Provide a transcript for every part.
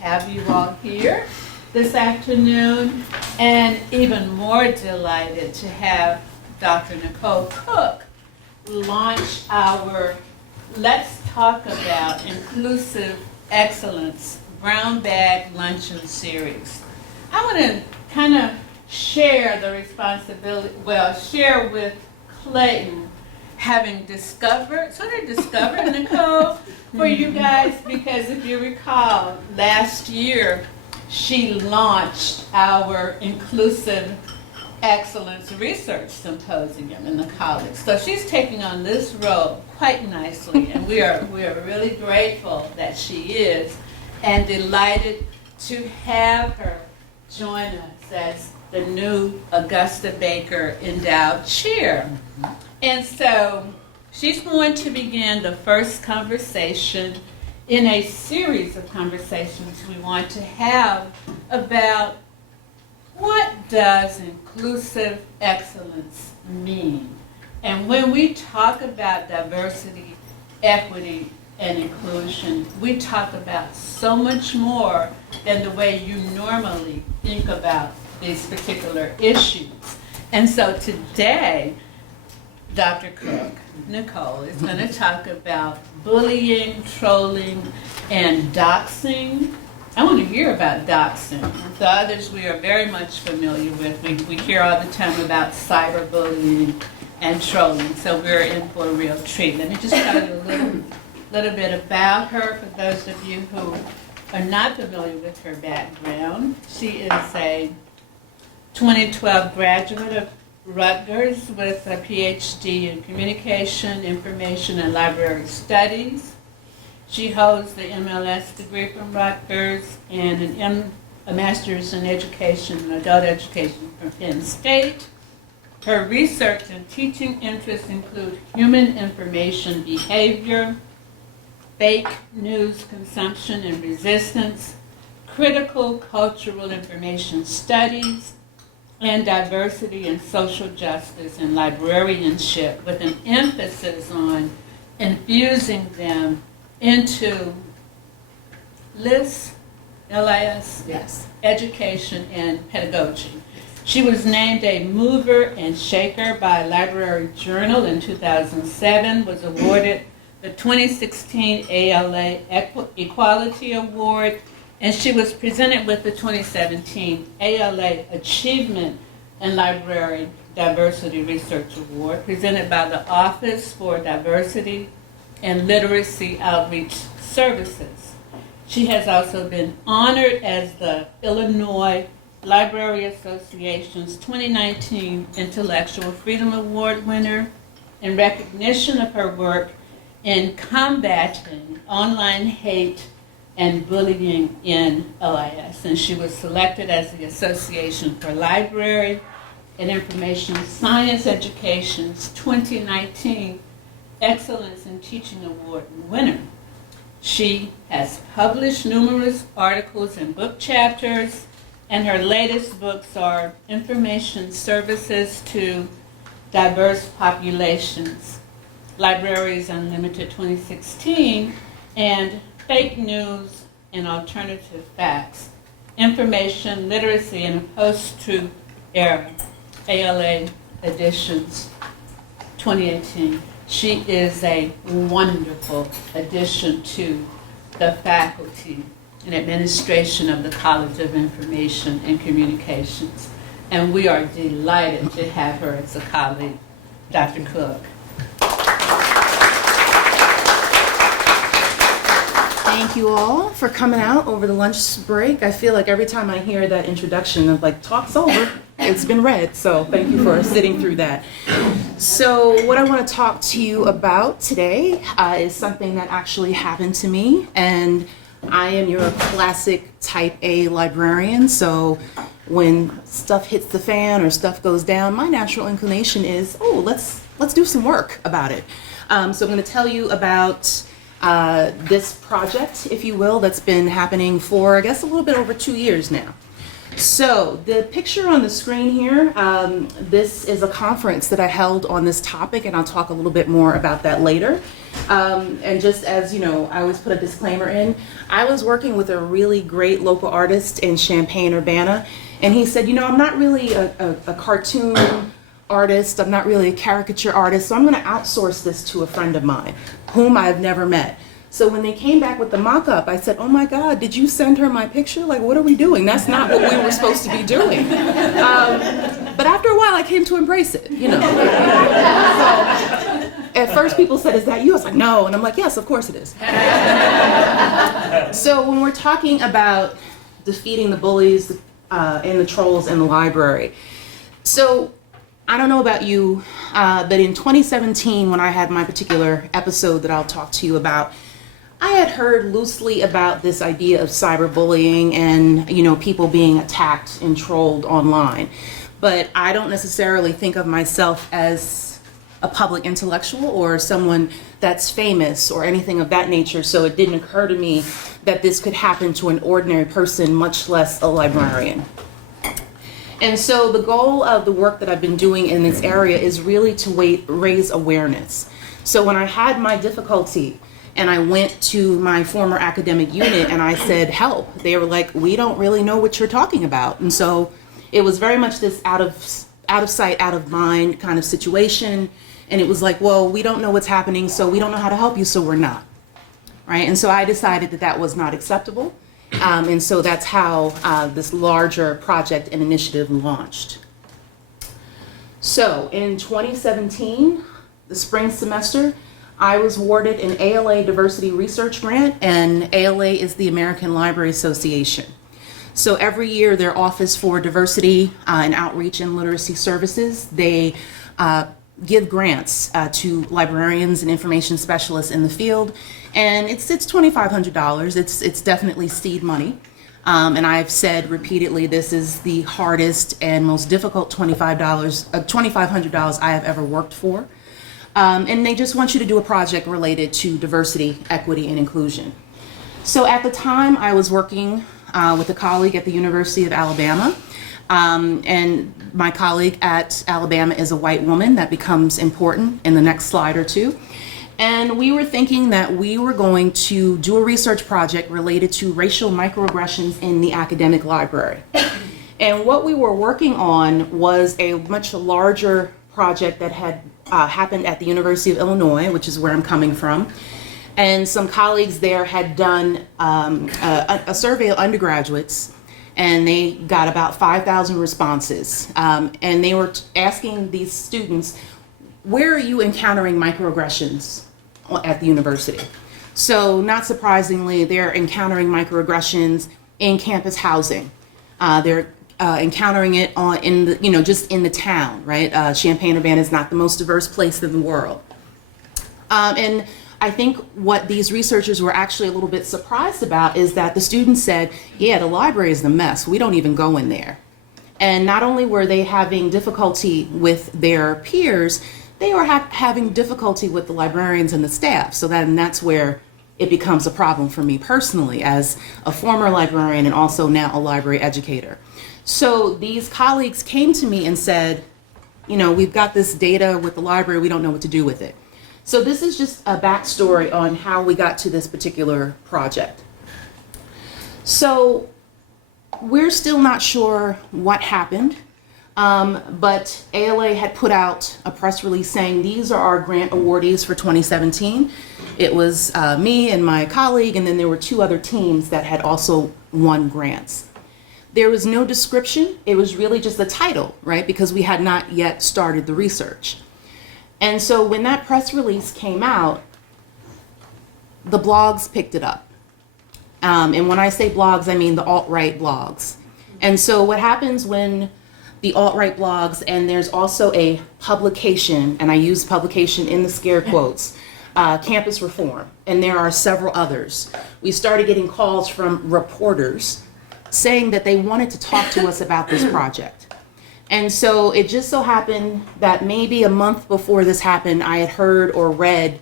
have you all here this afternoon, and even more delighted to have Dr. Nicole Cook launch our Let's Talk About Inclusive Excellence Brown Bag Luncheon Series. I want to kind of share the responsibility, share with Clayton having discovered, Nicole, for you guys, because if you recall, last year she launched our Inclusive Excellence Research Symposium in the college. So she's taking on this role quite nicely, and we are really grateful that she is, and delighted to have her join us as the new Augusta Baker Endowed Chair. And so she's going to begin the first conversation in a series of conversations we want to have about what does inclusive excellence mean. And when we talk about diversity, equity, and inclusion, we talk about so much more than the way you normally think about these particular issues. And so today, Dr. Cook, Nicole, is going to talk about bullying, trolling, and doxing. I want to hear about doxing. The others we are very much familiar with. We hear all the time about cyberbullying and trolling, so we're in for a real treat. Let me just tell you a little bit about her for those of you who are not familiar with her background. She is a 2012 graduate of Rutgers with a PhD in Communication, Information, and Library Studies. She holds the MLS degree from Rutgers and a Master's in Education, Adult Education from Penn State. Her research and teaching interests include human information behavior, fake news consumption and resistance, critical cultural information studies, and diversity and social justice and librarianship, with an emphasis on infusing them into LIS, L-I-S, Yes. education and pedagogy. She was named a mover and shaker by Library Journal in 2007, was awarded the 2016 ALA Equality Award, and she was presented with the 2017 ALA Achievement in Library Diversity Research Award, presented by the Office for Diversity and Literacy Outreach Services. She has also been honored as the Illinois Library Association's 2019 Intellectual Freedom Award winner in recognition of her work in combating online hate and bullying in LIS. And she was selected as the Association for Library and Information Science Education's 2019 Excellence in Teaching Award winner. She has published numerous articles and book chapters, and her latest books are Information Services to Diverse Populations, Libraries Unlimited 2016, and Fake News and Alternative Facts, Information Literacy in a Post-Truth Era, ALA Editions 2018. She is a wonderful addition to the faculty and administration of the College of Information and Communications. And we are delighted to have her as a colleague, Dr. Cook. Thank you all for coming out over the lunch break. I feel like every time I hear that introduction of like, talk's over, it's been read. So thank you for sitting through that. So what I want to talk to you about today is something that actually happened to me. And I am your classic type A librarian. So when stuff hits the fan or stuff goes down, my natural inclination is, oh, let's do some work about it. So I'm going to tell you about this project, if you will, that's been happening for, I guess, a little bit over 2 years now. So the picture on the screen here, this is a conference that I held on this topic, and I'll talk a little bit more about that later. And just as you know, I always put a disclaimer in. I was working with a really great local artist in Champaign-Urbana, and he said, I'm not really a cartoon artist, I'm not really a caricature artist, so I'm going to outsource this to a friend of mine, whom I've never met. So when they came back with the mock-up, I said, oh my God, did you send her my picture? Like, what are we doing? That's not what we were supposed to be doing. But after a while, I came to embrace it, So at first people said, is that you? I was like, no. And I'm like, yes, of course it is. So when we're talking about defeating the bullies and the trolls in the library, so I don't know about you, but in 2017, when I had my particular episode that I'll talk to you about, I had heard loosely about this idea of cyberbullying and, people being attacked and trolled online. But I don't necessarily think of myself as a public intellectual or someone that's famous or anything of that nature, so it didn't occur to me that this could happen to an ordinary person, much less a librarian. And so the goal of the work that I've been doing in this area is really to raise awareness. So when I had my difficulty and I went to my former academic unit and I said, help, they were like, we don't really know what you're talking about. And so it was very much this out of sight, out of mind kind of situation. And it was like, well, we don't know what's happening, so we don't know how to help you, so we're not. Right? And so I decided that that was not acceptable. And so that's how this larger project and initiative launched. So in 2017, the spring semester, I was awarded an ALA Diversity Research Grant, and ALA is the American Library Association. So every year their Office for Diversity and Outreach and Literacy Services, they give grants to librarians and information specialists in the field, and it's $2,500. It's definitely seed money, and I've said repeatedly this is the hardest and most difficult $2,500 I have ever worked for, and they just want you to do a project related to diversity, equity, and inclusion. So at the time I was working with a colleague at the University of Alabama. And my colleague at Alabama is a white woman. That becomes important in the next slide or two. And we were thinking that we were going to do a research project related to racial microaggressions in the academic library. And what we were working on was a much larger project that had happened at the University of Illinois, which is where I'm coming from. And some colleagues there had done a survey of undergraduates, and they got about 5,000 responses. And they were asking these students, where are you encountering microaggressions at the university? So not surprisingly, they're encountering microaggressions in campus housing. They're encountering it just in the town, right? Champaign-Urbana is not the most diverse place in the world. And I think what these researchers were actually a little bit surprised about is that the students said, yeah, the library is a mess. We don't even go in there. And not only were they having difficulty with their peers, they were having difficulty with the librarians and the staff. So that's where it becomes a problem for me personally as a former librarian and also now a library educator. So these colleagues came to me and said, we've got this data with the library, we don't know what to do with it. So this is just a backstory on how we got to this particular project. So we're still not sure what happened, but ALA had put out a press release saying these are our grant awardees for 2017. It was me and my colleague, and then there were 2 other teams that had also won grants. There was no description. It was really just the title, right? Because we had not yet started the research. And so when that press release came out, the blogs picked it up. And when I say blogs, I mean the alt-right blogs. And so what happens when the alt-right blogs, and there's also a publication, and I use publication in the scare quotes, Campus Reform, and there are several others. We started getting calls from reporters saying that they wanted to talk to us about this project. And so it just so happened that maybe a month before this happened, I had heard or read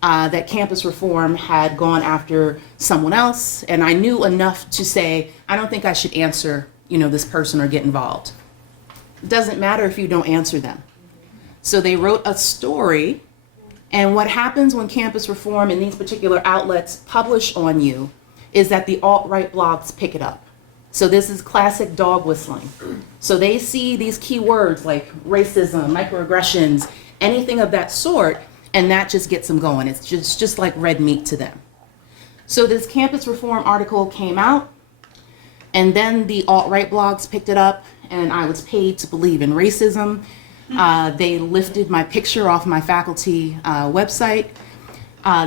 that Campus Reform had gone after someone else, and I knew enough to say, I don't think I should answer, this person or get involved. It doesn't matter if you don't answer them. So they wrote a story And what happens when campus reform and these particular outlets publish on you is that the alt-right blogs pick it up. So this is classic dog whistling. So they see these key words like racism, microaggressions, anything of that sort, and that just gets them going. It's just like red meat to them. So this campus reform article came out, and then the alt-right blogs picked it up, and I was paid to believe in racism. They lifted my picture off my faculty website.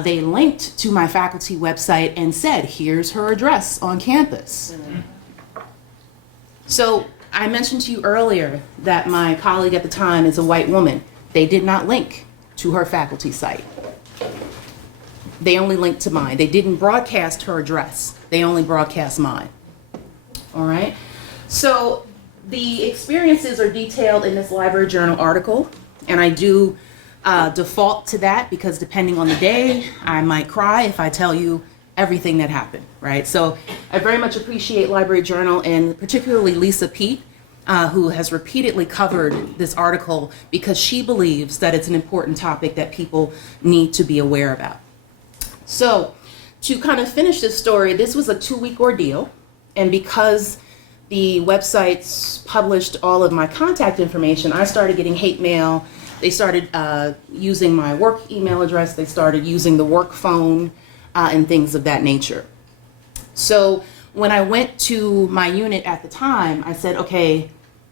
They linked to my faculty website and said, here's her address on campus. So I mentioned to you earlier that my colleague at the time is a white woman. They did not link to her faculty site. They only linked to mine. They didn't broadcast her address. They only broadcast mine. All right? So the experiences are detailed in this Library Journal article, and I do default to that because depending on the day, I might cry if I tell you everything that happened, right? So I very much appreciate Library Journal and particularly Lisa Pete, who has repeatedly covered this article because she believes that it's an important topic that people need to be aware about. So to kind of finish this story, this was a 2-week ordeal, and because the websites published all of my contact information, I started getting hate mail. They started using my work email address. They started using the work phone and things of that nature. So when I went to my unit at the time, I said, okay,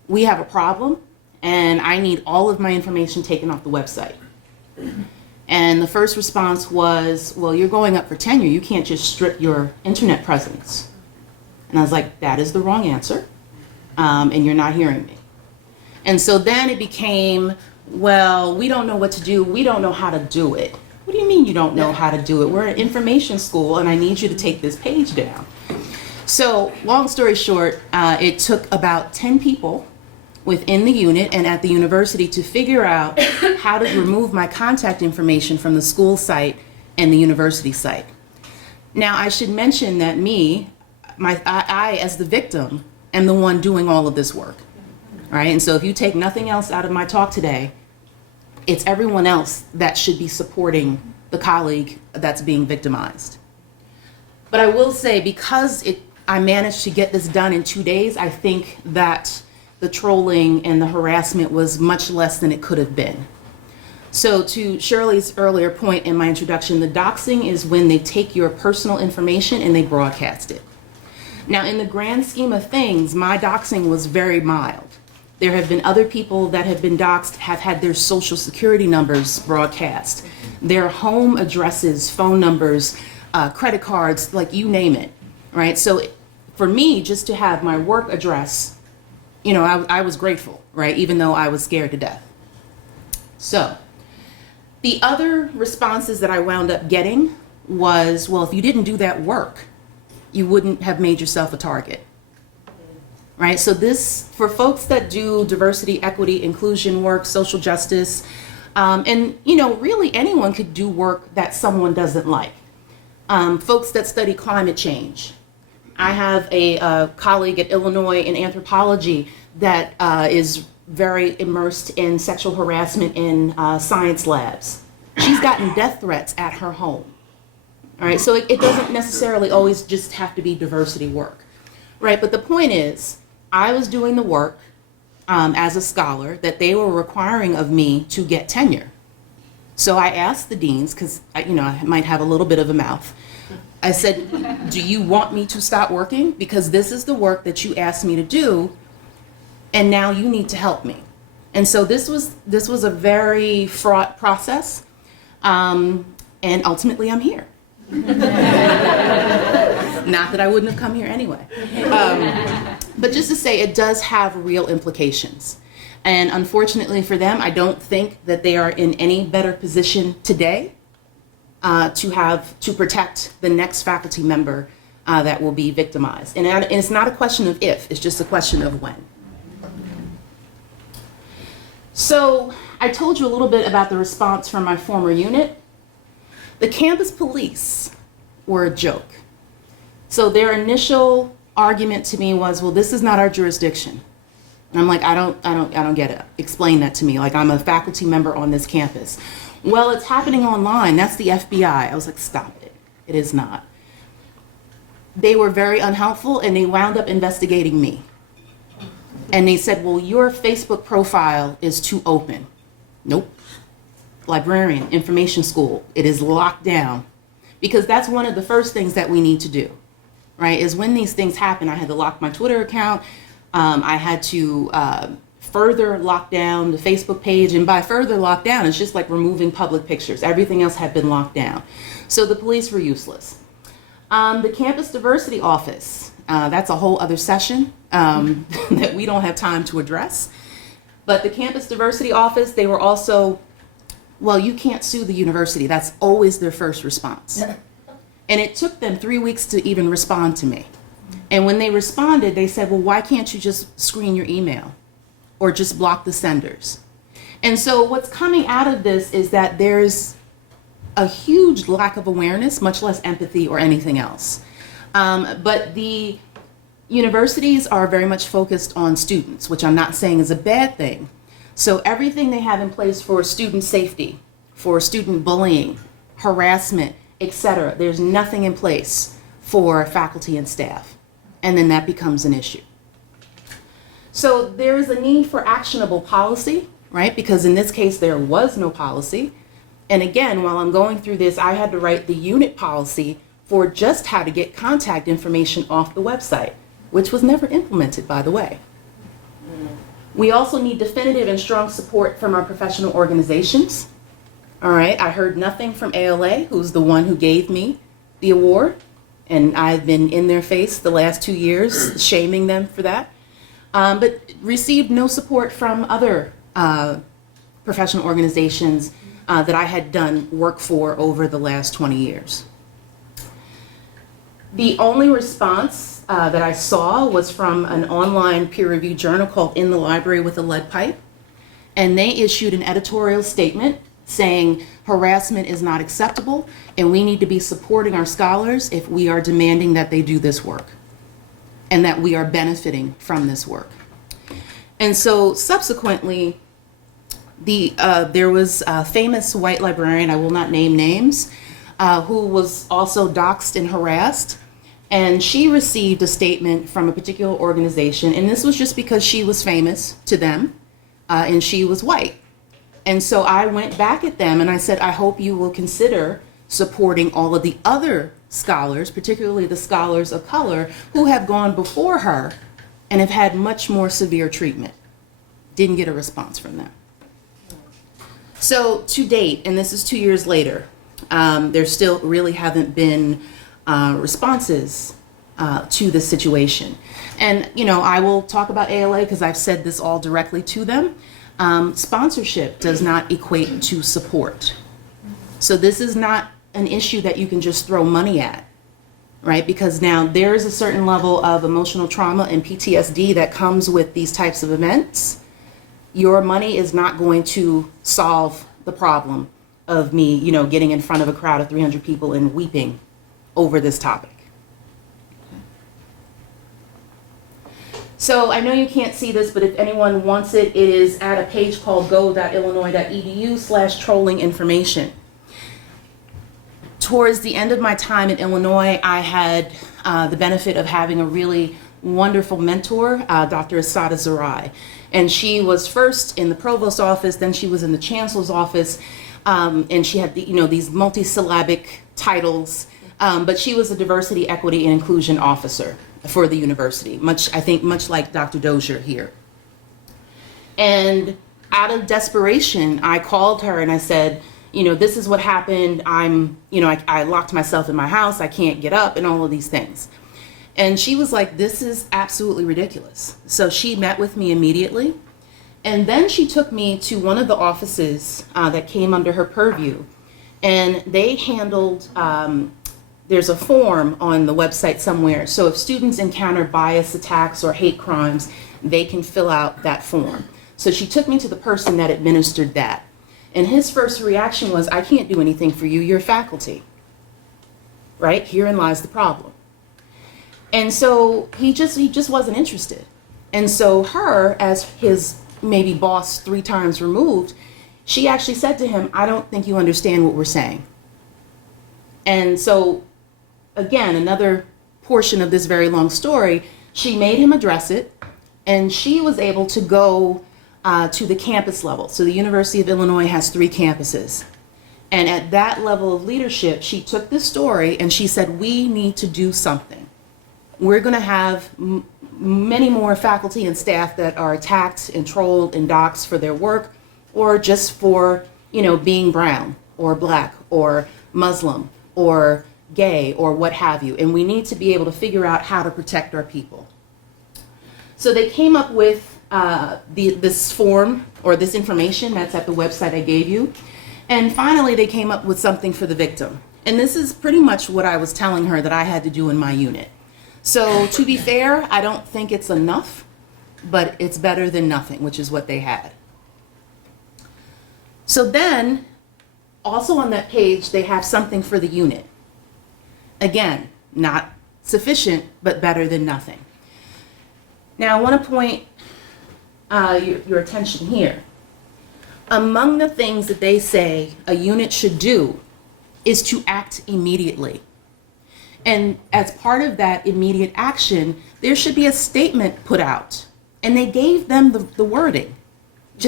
we have a problem and I need all of my information taken off the website. And the first response was, well, you're going up for tenure. You can't just strip your internet presence. And I was like, that is the wrong answer, and you're not hearing me. And so then it became, well, we don't know what to do. We don't know how to do it. What do you mean you don't know how to do it? We're an information school, and I need you to take this page down. So long story short, it took about 10 people within the unit and at the university to figure out how to remove my contact information from the school site and the university site. Now, I should mention that I, as the victim, am the one doing all of this work, right? And so if you take nothing else out of my talk today, it's everyone else that should be supporting the colleague that's being victimized. But I will say, because I managed to get this done in 2 days, I think that the trolling and the harassment was much less than it could have been. So to Shirley's earlier point in my introduction, the doxing is when they take your personal information and they broadcast it. Now, in the grand scheme of things, my doxing was very mild. There have been other people that have been doxed, have had their social security numbers broadcast, their home addresses, phone numbers, credit cards, like you name it, right? So for me, just to have my work address, you know, I was grateful, right? Even though I was scared to death. So the other responses that I wound up getting was, well, if you didn't do that work, you wouldn't have made yourself a target, right? So this, for folks that do diversity, equity, inclusion work, social justice, and, you know, really anyone could do work that someone doesn't like. Folks that study climate change. I have a colleague at Illinois in anthropology that is very immersed in sexual harassment in science labs. She's gotten death threats at her home. All right, so it doesn't necessarily always just have to be diversity work, right? But the point is, I was doing the work as a scholar that they were requiring of me to get tenure. So I asked the deans, because you know, I might have a little bit of a mouth. I said, do you want me to stop working? Because this is the work that you asked me to do, and now you need to help me. And so this was a very fraught process, and ultimately I'm here. Not that I wouldn't have come here anyway. But just to say, it does have real implications. And unfortunately for them, I don't think that they are in any better position today to protect the next faculty member that will be victimized. And it's not a question of if, it's just a question of when. So I told you a little bit about the response from my former unit. The campus police were a joke. So their initial argument to me was, well, this is not our jurisdiction. And I'm like, I don't get it. Explain that to me. Like, I'm a faculty member on this campus. Well, it's happening online. That's the FBI. I was like, stop it. It is not. They were very unhelpful, and they wound up investigating me. And they said, well, your Facebook profile is too open. Nope. Librarian, information school, it is locked down. Because that's one of the first things that we need to do, right? Is when these things happen, I had to lock my Twitter account. I had to further lock down the Facebook page. And by further lock down, it's just like removing public pictures. Everything else had been locked down. So the police were useless. The campus diversity office, that's a whole other session that we don't have time to address. But the campus diversity office, they were also, well, you can't sue the university. That's always their first response. And it took them 3 weeks to even respond to me. And when they responded, they said, well, why can't you just screen your email or just block the senders? And so what's coming out of this is that there's a huge lack of awareness, much less empathy or anything else. But the universities are very much focused on students, which I'm not saying is a bad thing. So everything they have in place for student safety, for student bullying, harassment, etc., there's nothing in place for faculty and staff. And then that becomes an issue. So there is a need for actionable policy, right? Because in this case, there was no policy. And again, while I'm going through this, I had to write the unit policy for just how to get contact information off the website, which was never implemented, by the way. We also need definitive and strong support from our professional organizations. All right, I heard nothing from ALA, who's the one who gave me the award, and I've been in their face the last 2 years, shaming them for that, but received no support from other professional organizations that I had done work for over the last 20 years. The only response that I saw was from an online peer-reviewed journal called In the Library with a Lead Pipe, and they issued an editorial statement saying harassment is not acceptable and we need to be supporting our scholars if we are demanding that they do this work and that we are benefiting from this work. And so subsequently, there was a famous white librarian, I will not name names, who was also doxxed and harassed. And she received a statement from a particular organization, and this was just because she was famous to them, and she was white. And so I went back at them and I said, I hope you will consider supporting all of the other scholars, particularly the scholars of color, who have gone before her and have had much more severe treatment. Didn't get a response from them. So to date, and this is 2 years later, there still really haven't been responses to this situation. And, you know, I will talk about ALA because I've said this all directly to them. Sponsorship does not equate to support. So this is not an issue that you can just throw money at, right? Because now there is a certain level of emotional trauma and PTSD that comes with these types of events. Your money is not going to solve the problem of me, you know, getting in front of a crowd of 300 people and weeping over this topic. So I know you can't see this, but if anyone wants it, it is at a page called go.illinois.edu/trolling information. Towards the end of my time in Illinois, I had the benefit of having a really wonderful mentor, Dr. Asada Zarai. And she was first in the provost's office, then she was in the chancellor's office, and she had these multisyllabic titles, but she was a diversity, equity, and inclusion officer for the university, much like Dr. Dozier here. And out of desperation, I called her and I said, you know, this is what happened. I locked myself in my house. I can't get up and all of these things. And she was like, this is absolutely ridiculous. So she met with me immediately. And then she took me to one of the offices that came under her purview. And they handled, there's a form on the website somewhere. So if students encounter bias attacks or hate crimes, they can fill out that form. So she took me to the person that administered that. And his first reaction was, I can't do anything for you, you're faculty. Right? Herein lies the problem. And so he just wasn't interested. And so her, as his maybe boss 3 times removed, she actually said to him, "I don't think you understand what we're saying." And so, again, another portion of this very long story, she made him address it, and she was able to go to the campus level. So the University of Illinois has 3 campuses. And at that level of leadership, she took this story and she said, we need to do something. We're going to have many more faculty and staff that are attacked and trolled and doxxed for their work, or just for, being brown or black or Muslim or gay or what have you. And we need to be able to figure out how to protect our people. So they came up with this form or this information that's at the website I gave you. And finally, they came up with something for the victim. And this is pretty much what I was telling her that I had to do in my unit. So to be fair, I don't think it's enough, but it's better than nothing, which is what they had. So then, also on that page, they have something for the unit. Again, not sufficient, but better than nothing. Now, I want to point your attention here. Among the things that they say a unit should do is to act immediately. And as part of that immediate action, there should be a statement put out. And they gave them the wording.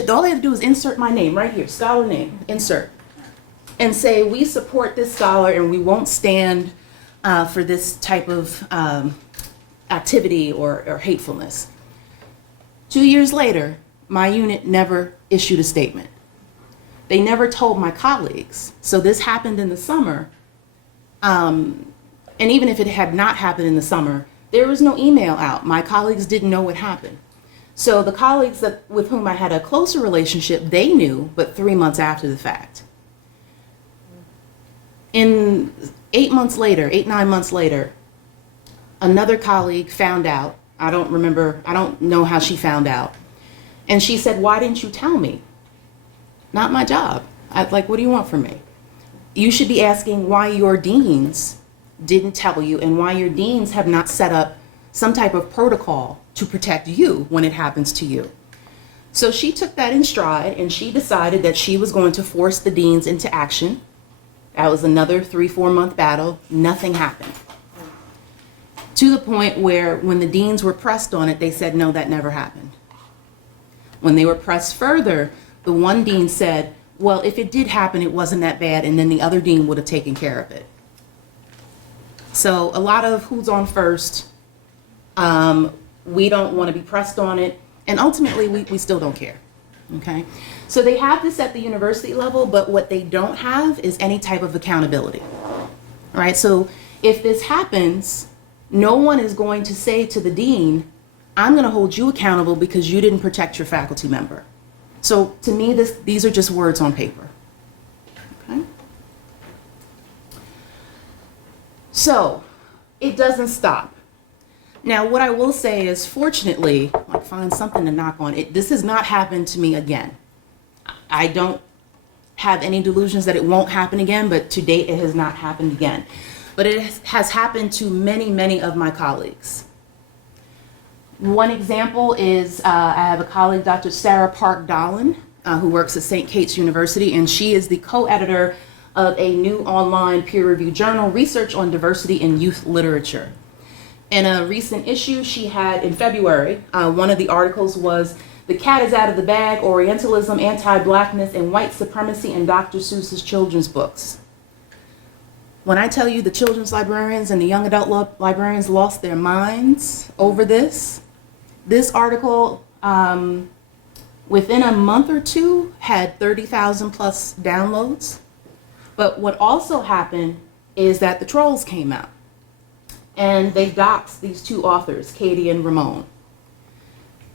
All they had to do was insert my name right here, scholar name, insert. And say, we support this scholar and we won't stand for this type of activity or hatefulness. 2 years later, my unit never issued a statement. They never told my colleagues. So this happened in the summer. And even if it had not happened in the summer, there was no email out. My colleagues didn't know what happened. So the colleagues with whom I had a closer relationship, they knew, but 3 months after the fact. In 8 months later, 8-9 months later, another colleague found out. I don't know how she found out. And she said, why didn't you tell me? Not my job. What do you want from me? You should be asking why your deans didn't tell you and why your deans have not set up some type of protocol to protect you when it happens to you. So she took that in stride and she decided that she was going to force the deans into action. That was another 3-4 month battle. Nothing happened. To the point where when the deans were pressed on it, they said, no, that never happened. When they were pressed further, the one dean said, well, if it did happen, it wasn't that bad, and then the other dean would have taken care of it. So a lot of who's on first, we don't want to be pressed on it, and ultimately we still don't care, okay? So they have this at the university level, but what they don't have is any type of accountability, all right? So if this happens, no one is going to say to the dean, I'm going to hold you accountable because you didn't protect your faculty member. So to me, these are just words on paper. Okay? So it doesn't stop. Now, what I will say is, fortunately, I'll find something to knock on. This has not happened to me again. I don't have any delusions that it won't happen again, but to date, it has not happened again. But it has happened to many, many of my colleagues. One example is I have a colleague, Dr. Sarah Park-Dolan, who works at St. Kate's University, and she is the co-editor of a new online peer-reviewed journal, Research on Diversity in Youth Literature. In a recent issue she had in February, one of the articles was "The Cat is Out of the Bag, Orientalism, Anti-Blackness, and White Supremacy in Dr. Seuss's Children's Books." When I tell you the children's librarians and the young adult librarians lost their minds over this article, within a month or two, had 30,000 plus downloads. But what also happened is that the trolls came out and they doxed these two authors, Katie and Ramon.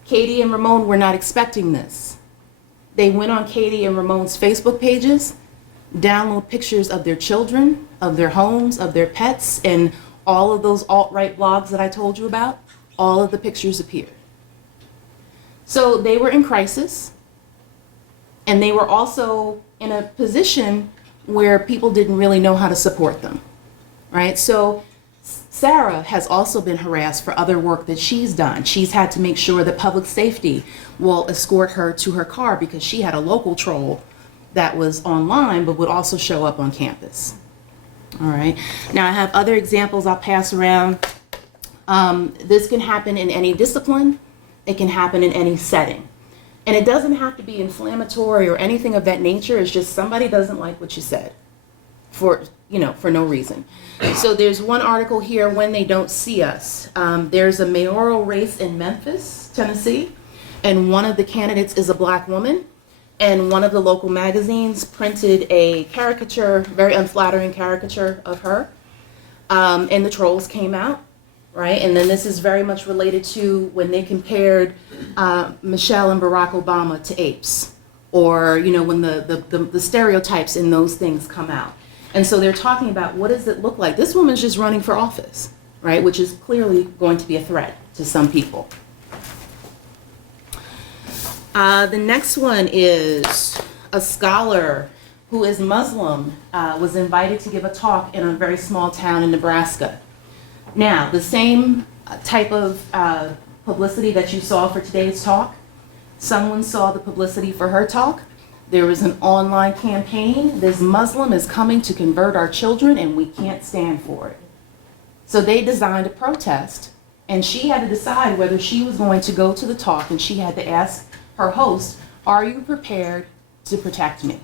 Katie and Ramon were not expecting this. They went on Katie and Ramon's Facebook pages, download pictures of their children, of their homes, of their pets, and all of those alt-right blogs that I told you about, all of the pictures appeared. So they were in crisis, and they were also in a position where people didn't really know how to support them, right? So Sarah has also been harassed for other work that she's done. She's had to make sure that public safety will escort her to her car because she had a local troll that was online, but would also show up on campus. All right. Now I have other examples I'll pass around. This can happen in any discipline. It can happen in any setting. And it doesn't have to be inflammatory or anything of that nature. It's just somebody doesn't like what you said for no reason. So there's one article here, When They Don't See Us. There's a mayoral race in Memphis, Tennessee, and one of the candidates is a black woman. And one of the local magazines printed a caricature, very unflattering caricature of her. And the trolls came out, right? And then this is very much related to when they compared Michelle and Barack Obama to apes, or when the stereotypes in those things come out. And so they're talking about, what does it look like? This woman's just running for office, right? Which is clearly going to be a threat to some people. The next one is a scholar who is Muslim, was invited to give a talk in a very small town in Nebraska. Now, the same type of publicity that you saw for today's talk, someone saw the publicity for her talk. There was an online campaign. This Muslim is coming to convert our children and we can't stand for it. So they designed a protest, and she had to decide whether she was going to go to the talk, and she had to ask her host, are you prepared to protect me?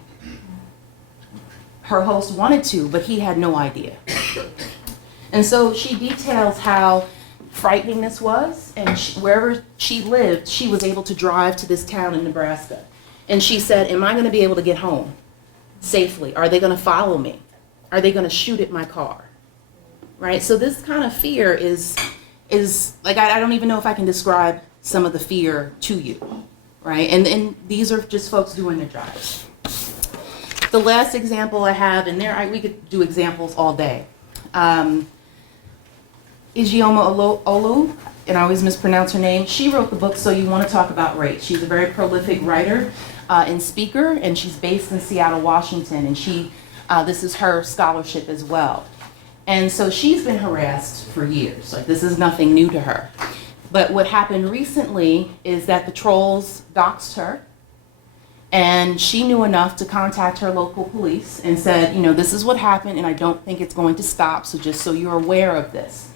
Her host wanted to, but he had no idea. And so she details how frightening this was, and wherever she lived, she was able to drive to this town in Nebraska. And she said, am I going to be able to get home safely? Are they going to follow me? Are they going to shoot at my car? Right? So this kind of fear is like, I don't even know if I can describe some of the fear to you. Right? And these are just folks doing their jobs. The last example I have, and we could do examples all day. Ijeoma Olu, and I always mispronounce her name. She wrote the book So You Want to Talk About Race. She's a very prolific writer and speaker, and she's based in Seattle, Washington, and this is her scholarship as well. And so she's been harassed for years. Like, this is nothing new to her. But what happened recently is that the trolls doxed her, and she knew enough to contact her local police and said, this is what happened, and I don't think it's going to stop, so just so you're aware of this.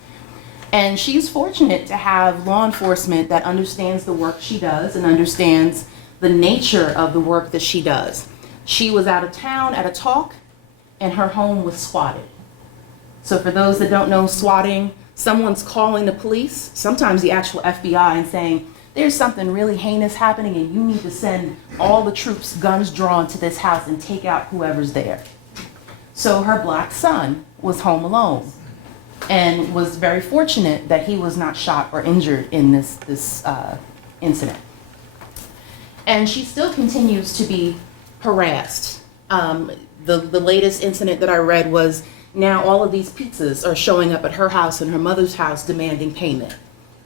And she's fortunate to have law enforcement that understands the work she does and understands the nature of the work that she does. She was out of town at a talk, and her home was swatted. So for those that don't know swatting, someone's calling the police, sometimes the actual FBI, and saying, there's something really heinous happening and you need to send all the troops, guns drawn, to this house and take out whoever's there. So her black son was home alone and was very fortunate that he was not shot or injured in this incident. And she still continues to be harassed. The latest incident that I read was, now all of these pizzas are showing up at her house and her mother's house demanding payment,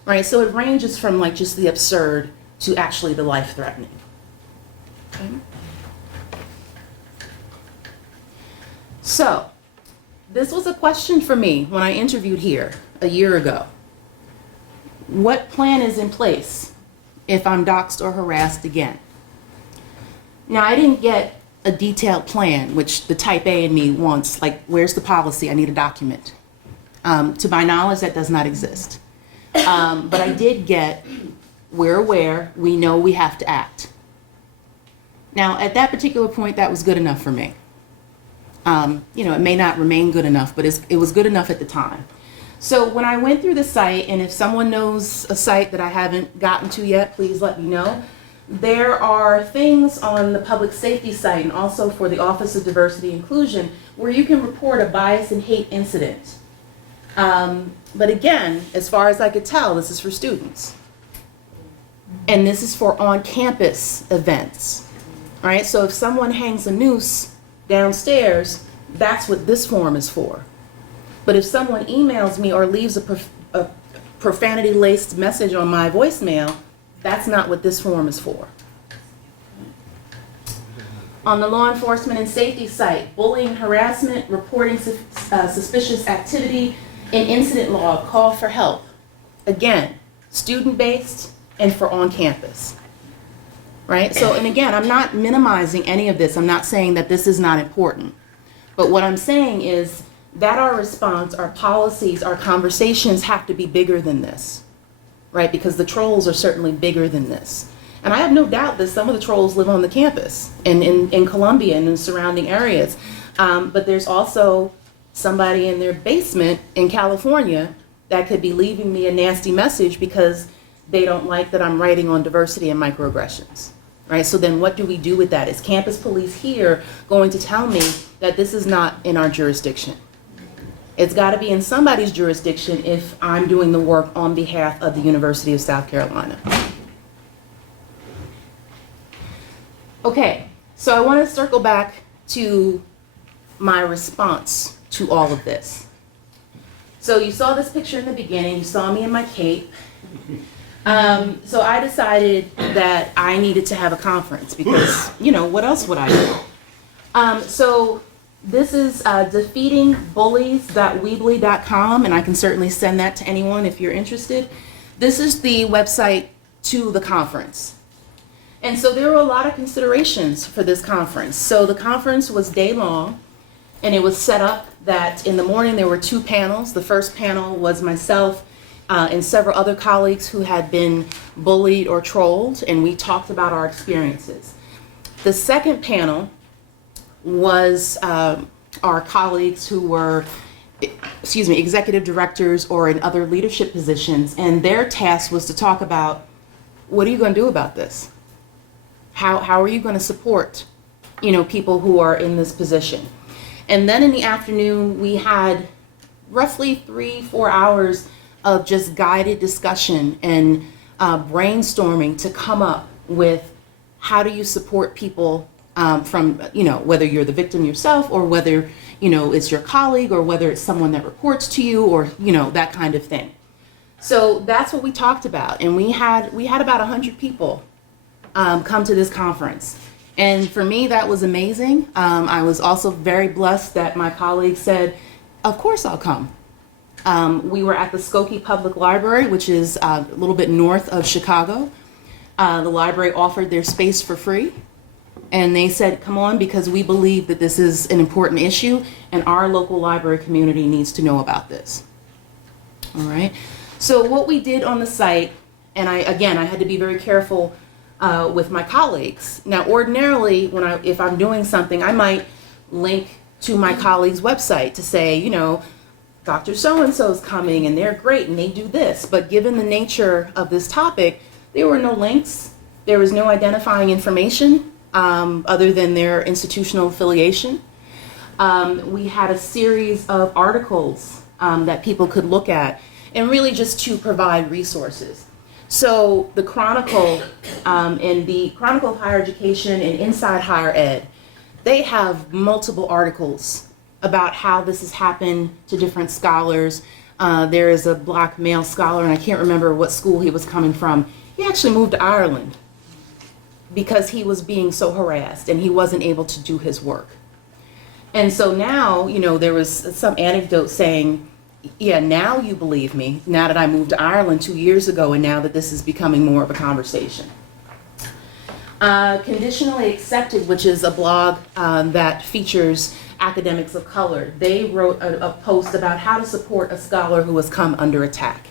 right? So it ranges from like just the absurd to actually the life-threatening. Okay. So this was a question for me when I interviewed here a year ago. What plan is in place if I'm doxxed or harassed again? Now, I didn't get a detailed plan, which the type A in me wants, like, where's the policy? I need a document. To my knowledge, that does not exist. But I did get, we're aware, we know we have to act. Now, at that particular point, that was good enough for me. It may not remain good enough, but it was good enough at the time. So when I went through the site, and if someone knows a site that I haven't gotten to yet, please let me know. There are things on the public safety site and also for the Office of Diversity and Inclusion where you can report a bias and hate incident. But again, as far as I could tell, this is for students. And this is for on-campus events, right? So if someone hangs a noose downstairs, that's what this form is for. But if someone emails me or leaves a profanity-laced message on my voicemail, that's not what this form is for. On the law enforcement and safety site, bullying, harassment, reporting suspicious activity, and incident log, call for help. Again, student-based and for on campus. right? So, and again, I'm not minimizing any of this. I'm not saying that this is not important. But what I'm saying is that our response, our policies, our conversations have to be bigger than this, right? Because the trolls are certainly bigger than this. And I have no doubt that some of the trolls live on the campus in Columbia and in surrounding areas. But there's also somebody in their basement in California that could be leaving me a nasty message because they don't like that I'm writing on diversity and microaggressions, right? So then what do we do with that? Is campus police here going to tell me that this is not in our jurisdiction? It's got to be in somebody's jurisdiction if I'm doing the work on behalf of the University of South Carolina. Okay, so I want to circle back to my response to all of this. So you saw this picture in the beginning, you saw me in my cape. So I decided that I needed to have a conference because, you know, what else would I do? So this is defeatingbullies.weebly.com, and I can certainly send that to anyone if you're interested. This is the website to the conference. And so there were a lot of considerations for this conference. So the conference was day long, and it was set up that in the morning there were 2 panels. The first panel was myself and several other colleagues who had been bullied or trolled, and we talked about our experiences. The second panel was our colleagues who were, executive directors or in other leadership positions, and their task was to talk about, what are you going to do about this? How are you going to support, people who are in this position? And then in the afternoon, we had roughly 3-4 hours of just guided discussion and brainstorming to come up with how do you support people from, whether you're the victim yourself or whether, it's your colleague or whether it's someone that reports to you or, that kind of thing. So that's what we talked about. And we had about 100 people come to this conference. And for me, that was amazing. I was also very blessed that my colleagues said, of course I'll come. We were at the Skokie Public Library, which is a little bit north of Chicago. The library offered their space for free. And they said, come on, because we believe that this is an important issue and our local library community needs to know about this. All right. So what we did on the site, and I had to be very careful with my colleagues. Now, ordinarily, if I'm doing something, I might link to my colleague's website to say, Dr. So-and-so is coming and they're great and they do this. But given the nature of this topic, there were no links. There was no identifying information other than their institutional affiliation. We had a series of articles that people could look at and really just to provide resources. So the Chronicle and the Chronicle of Higher Education and Inside Higher Ed, they have multiple articles about how this has happened to different scholars. There is a black male scholar, and I can't remember what school he was coming from. He actually moved to Ireland because he was being so harassed and he wasn't able to do his work. And so now, there was some anecdote saying, yeah, now you believe me, now that I moved to Ireland 2 years ago and now that this is becoming more of a conversation. Conditionally Accepted, which is a blog that features academics of color, they wrote a post about how to support a scholar who has come under attack.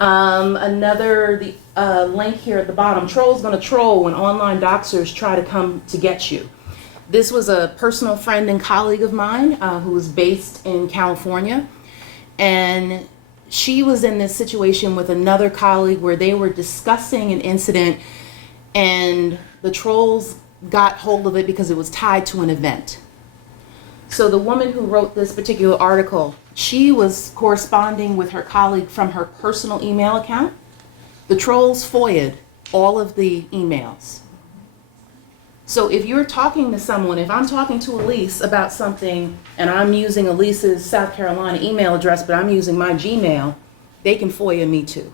The link here at the bottom, Troll's Gonna Troll when online doxers try to come to get you. This was a personal friend and colleague of mine who was based in California, and she was in this situation with another colleague where they were discussing an incident and the trolls got hold of it because it was tied to an event. So the woman who wrote this particular article, she was corresponding with her colleague from her personal email account. The trolls FOIA'd all of the emails. So if you're talking to someone, if I'm talking to Elise about something and I'm using Elise's South Carolina email address, but I'm using my Gmail, they can FOIA me too.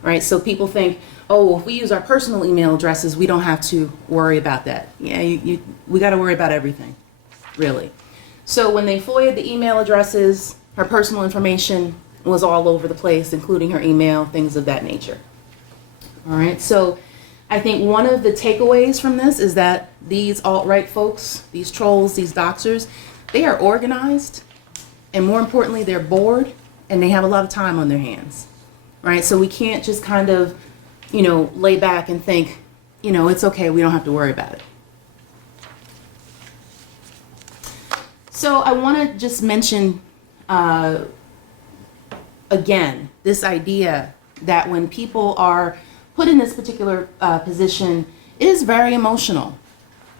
Right? So people think, oh, well, if we use our personal email addresses, we don't have to worry about that. Yeah, we got to worry about everything, really. So when they FOIA'd the email addresses, her personal information was all over the place, including her email, things of that nature. All right, so I think one of the takeaways from this is that these alt-right folks, these trolls, these doxers, they are organized, and more importantly, they're bored, and they have a lot of time on their hands, right? So we can't just kind of, lay back and think, it's okay, we don't have to worry about it. So I want to just mention, again, this idea that when people are put in this particular position, it is very emotional,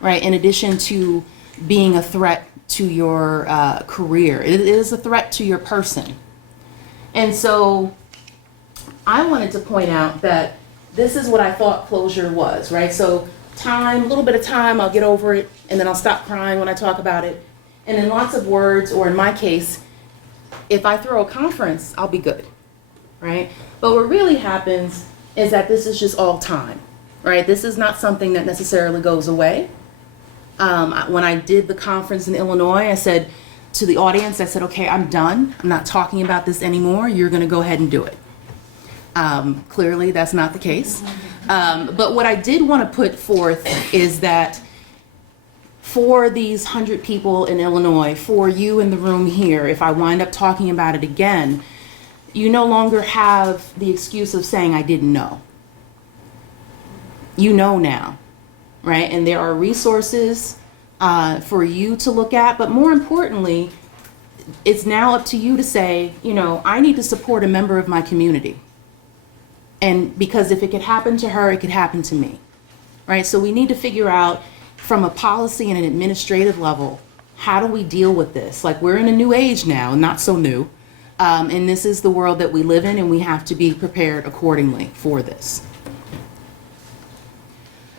right? In addition to being a threat to your career, it is a threat to your person. And so I wanted to point out that this is what I thought closure was, right? So time, a little bit of time, I'll get over it, and then I'll stop crying when I talk about it. And in lots of words, or in my case, if I throw a conference, I'll be good, right? But what really happens is that this is just all time, right? This is not something that necessarily goes away. When I did the conference in Illinois, I said to the audience, I said, okay, I'm done. I'm not talking about this anymore. You're going to go ahead and do it. Clearly, that's not the case. But what I did want to put forth is that for these 100 people in Illinois, for you in the room here, if I wind up talking about it again, you no longer have the excuse of saying I didn't know. You know now, right? And there are resources for you to look at, but more importantly, it's now up to you to say, I need to support a member of my community. And because if it could happen to her, it could happen to me, right? So we need to figure out from a policy and an administrative level, how do we deal with this? Like, we're in a new age now, not so new. And this is the world that we live in, and we have to be prepared accordingly for this.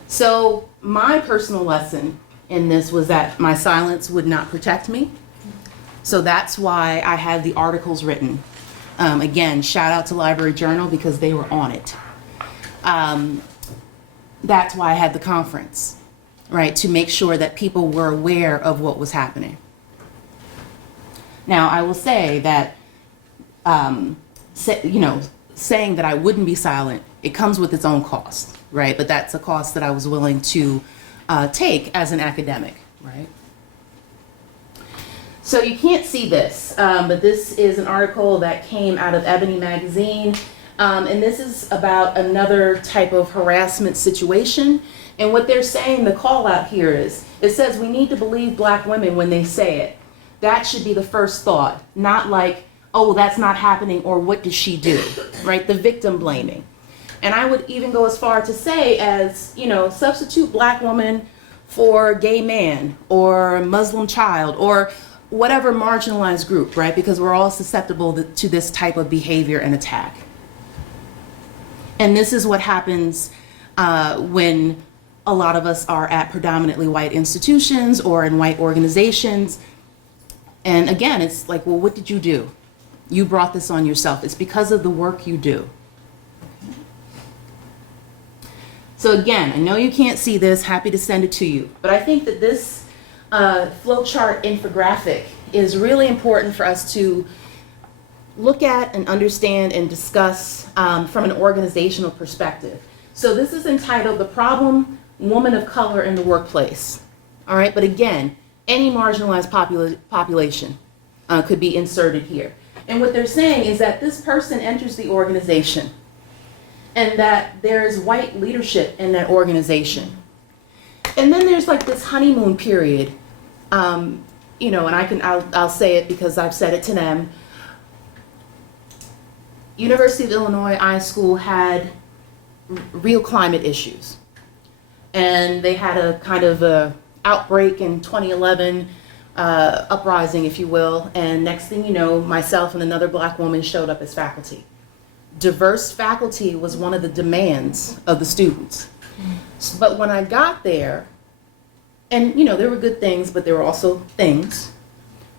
So my personal lesson in this was that my silence would not protect me. So that's why I had the articles written. Again, shout out to Library Journal because they were on it. That's why I had the conference, right? To make sure that people were aware of what was happening. Now, I will say that, saying that I wouldn't be silent, it comes with its own cost, right? But that's a cost that I was willing to take as an academic, right? So you can't see this, but this is an article that came out of Ebony magazine, and this is about another type of harassment situation. And what they're saying, the call out here is, it says we need to believe Black women when they say it. That should be the first thought, not like, oh, that's not happening, or what does she do, right? The victim blaming. And I would even go as far to say as, substitute Black woman for gay man or Muslim child or whatever marginalized group, right? Because we're all susceptible to this type of behavior and attack. And this is what happens when a lot of us are at predominantly white institutions or in white organizations. And again, it's like, well, what did you do? You brought this on yourself. It's because of the work you do. So again, I know you can't see this, happy to send it to you, but I think that this flowchart infographic is really important for us to look at and understand and discuss from an organizational perspective. So this is entitled The Problem Woman of Color in the Workplace. All right, but again, any marginalized population could be inserted here. And what they're saying is that this person enters the organization and that there's white leadership in that organization. And then there's like this honeymoon period, and I'll say it because I've said it to them. University of Illinois iSchool had real climate issues. And they had a kind of a outbreak in 2011, uprising, if you will. And next thing you know, myself and another Black woman showed up as faculty. Diverse faculty was one of the demands of the students. But when I got there, and there were good things, but there were also things.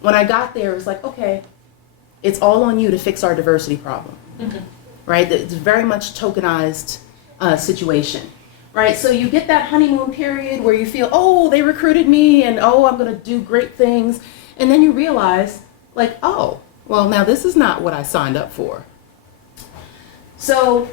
When I got there, it was like, okay, it's all on you to fix our diversity problem, right? It's very much tokenized situation, right? So you get that honeymoon period where you feel, oh, they recruited me, and oh, I'm gonna do great things. And then you realize, like, oh, well, now this is not what I signed up for. So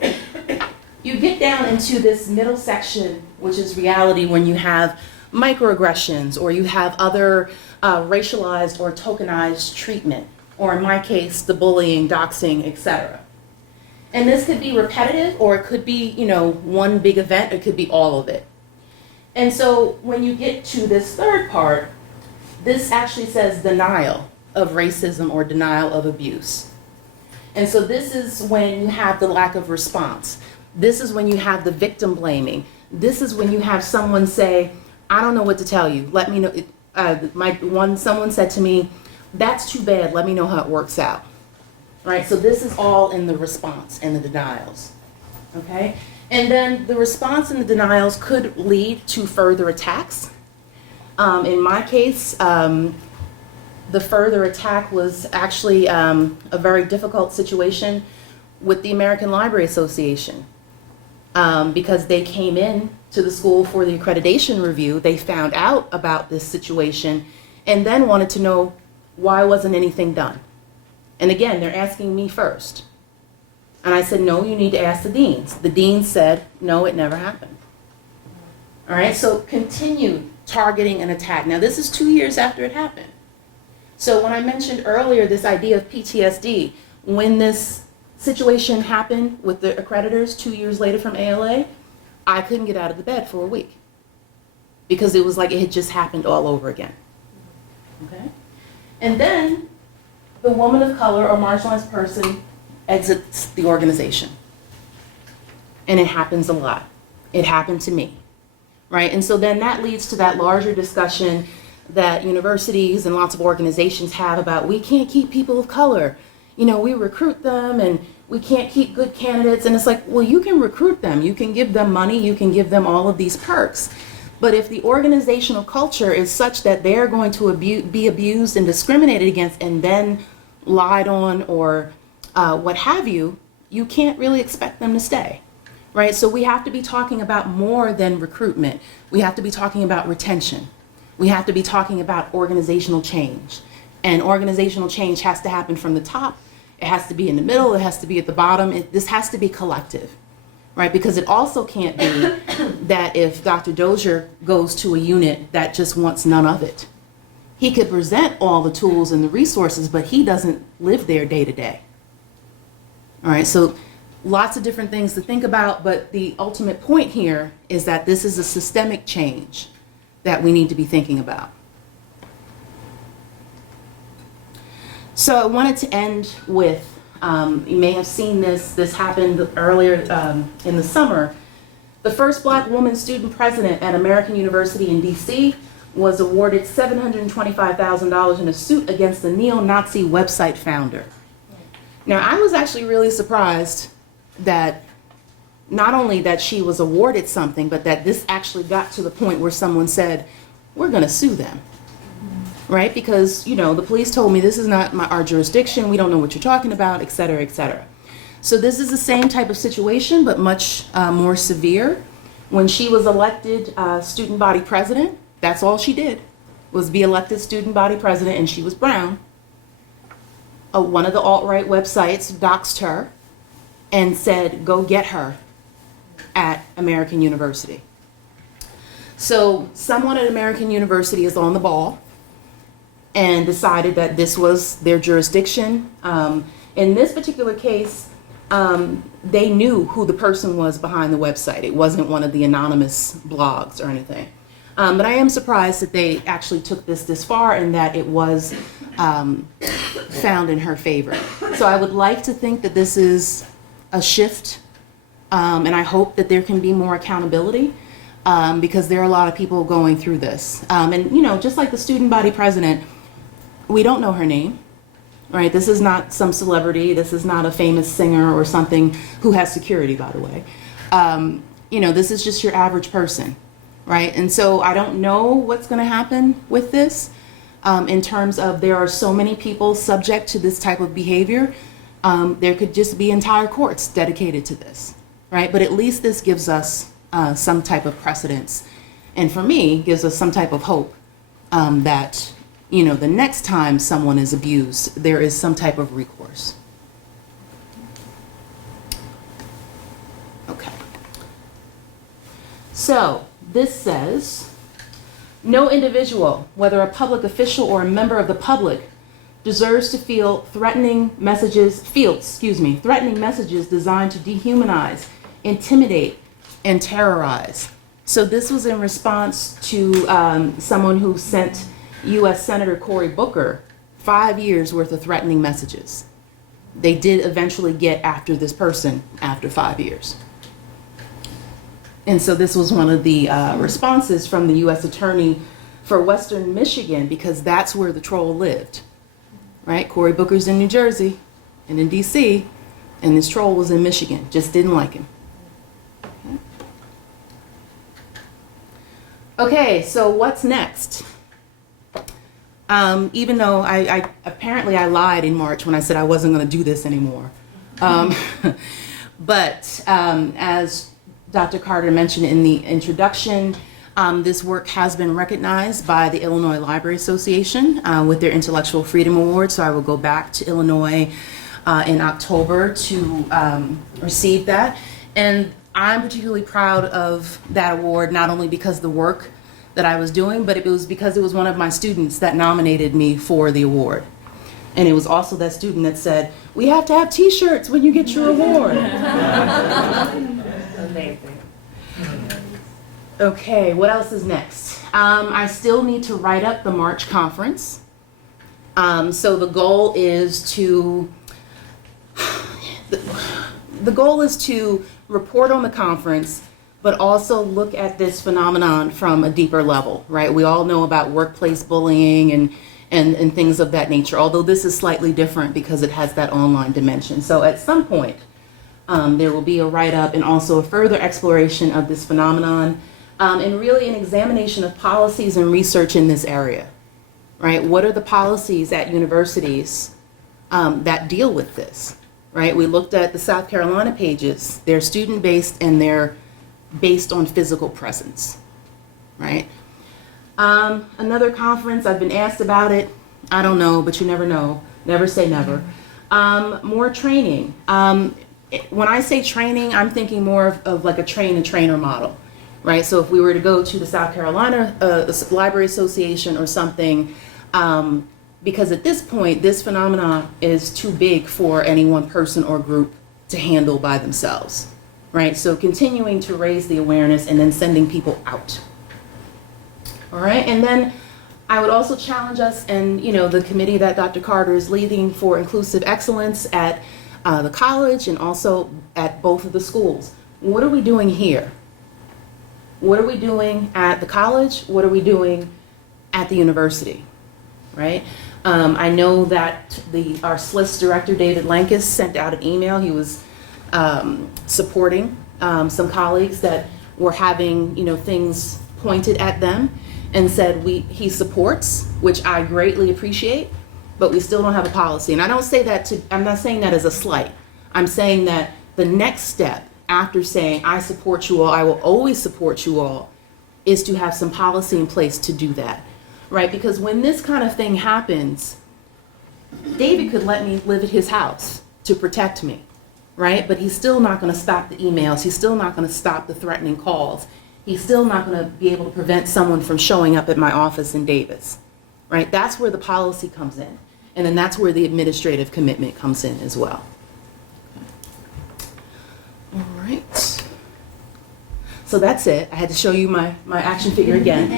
you get down into this middle section, which is reality, when you have microaggressions or you have other racialized or tokenized treatment, or in my case, the bullying, doxing, etc. And this could be repetitive, or it could be, one big event, it could be all of it. And so when you get to this third part, this actually says denial of racism or denial of abuse. And so this is when you have the lack of response. This is when you have the victim blaming. This is when you have someone say, I don't know what to tell you. Let me know. Someone said to me, that's too bad. Let me know how it works out. Right? So this is all in the response and the denials. Okay? And then the response and the denials could lead to further attacks. In my case, the further attack was actually a very difficult situation with the American Library Association. Because they came in to the school for the accreditation review, they found out about this situation and then wanted to know why wasn't anything done. And again, they're asking me first. And I said, no, you need to ask the deans. The deans said, no, it never happened. All right, so continued targeting and attack. Now, this is 2 years after it happened. So when I mentioned earlier this idea of PTSD, when this situation happened with the accreditors 2 years later from ALA, I couldn't get out of the bed for a week because it was like it had just happened all over again. Okay? And then the woman of color or marginalized person exits the organization. And it happens a lot. It happened to me, right? And so then that leads to that larger discussion that universities and lots of organizations have about we can't keep people of color. We recruit them and we can't keep good candidates. And it's like, well, you can recruit them. You can give them money. You can give them all of these perks. But if the organizational culture is such that they're going to be abused and discriminated against and then lied on or what have you, you can't really expect them to stay, right? So we have to be talking about more than recruitment. We have to be talking about retention. We have to be talking about organizational change. And organizational change has to happen from the top. It has to be in the middle. It has to be at the bottom. This has to be collective, right? Because it also can't be that if Dr. Dozier goes to a unit that just wants none of it. He could present all the tools and the resources, but he doesn't live there day to day. All right, so lots of different things to think about, but the ultimate point here is that this is a systemic change that we need to be thinking about. So I wanted to end with, you may have seen this happened earlier in the summer. The first Black woman student president at American University in DC was awarded $725,000 in a suit against the neo-Nazi website founder. Now, I was actually really surprised that not only that she was awarded something, but that this actually got to the point where someone said, we're going to sue them. Right? Because, the police told me this is not our jurisdiction, we don't know what you're talking about, et cetera, et cetera. So this is the same type of situation, but much more severe. When she was elected student body president, that's all she did, was be elected student body president, and she was brown. One of the alt-right websites doxed her and said, go get her at American University. So someone at American University is on the ball and decided that this was their jurisdiction. In this particular case, they knew who the person was behind the website. It wasn't one of the anonymous blogs or anything. But I am surprised that they actually took this far and that it was found in her favor. So I would like to think that this is a shift, and I hope that there can be more accountability because there are a lot of people going through this. And just like the student body president, we don't know her name, right? This is not some celebrity. This is not a famous singer or something who has security, by the way. This is just your average person, right? And so I don't know what's going to happen with this in terms of there are so many people subject to this type of behavior. There could just be entire courts dedicated to this, right? But at least this gives us some type of precedence. And for me, gives us some type of hope that the next time someone is abused, there is some type of recourse. Okay. So this says, no individual, whether a public official or a member of the public, deserves to feel threatening messages designed to dehumanize, intimidate, and terrorize. So this was in response to someone who sent U.S. Senator Cory Booker 5 years worth of threatening messages. They did eventually get after this person after 5 years. And so this was one of the responses from the U.S. Attorney for Western Michigan, because that's where the troll lived, right? Cory Booker's in New Jersey and in D.C., and this troll was in Michigan, just didn't like him. Okay, so what's next? Even though I apparently I lied in March when I said I wasn't going to do this anymore. But as Dr. Carter mentioned in the introduction, this work has been recognized by the Illinois Library Association with their Intellectual Freedom Award. So I will go back to Illinois in October to receive that. And I'm particularly proud of that award, not only because of the work that I was doing, but it was because it was one of my students that nominated me for the award. And it was also that student that said, we have to have t-shirts when you get your award. Amazing. Okay, what else is next? I still need to write up the March conference. So the goal is to report on the conference, but also look at this phenomenon from a deeper level, right? We all know about workplace bullying and things of that nature, although this is slightly different because it has that online dimension. So at some point, there will be a write-up and also a further exploration of this phenomenon, and really an examination of policies and research in this area, right? What are the policies at universities that deal with this, right? We looked at the South Carolina pages. They're student-based and they're based on physical presence, right? Another conference, I've been asked about it. I don't know, but you never know. Never say never. More training. When I say training, I'm thinking more of like a train-the-trainer model, right? So if we were to go to the South Carolina Library Association or something, because at this point, this phenomenon is too big for any one person or group to handle by themselves, right? So continuing to raise the awareness and then sending people out. All right, and then I would also challenge us and, the committee that Dr. Carter is leading for inclusive excellence at the college and also at both of the schools. What are we doing here? What are we doing at the college? What are we doing at the university, right? I know that our SLIS director, David Lankus, sent out an email. He was supporting some colleagues that were having, things pointed at them, and said he supports, which I greatly appreciate, but we still don't have a policy. And I don't say that I'm not saying that as a slight. I'm saying that the next step after saying I support you all, I will always support you all, is to have some policy in place to do that, right? Because when this kind of thing happens, David could let me live at his house to protect me, right? But he's still not going to stop the emails. He's still not going to stop the threatening calls. He's still not going to be able to prevent someone from showing up at my office in Davis, right? That's where the policy comes in. And then that's where the administrative commitment comes in as well. All right. So that's it. I had to show you my action figure again.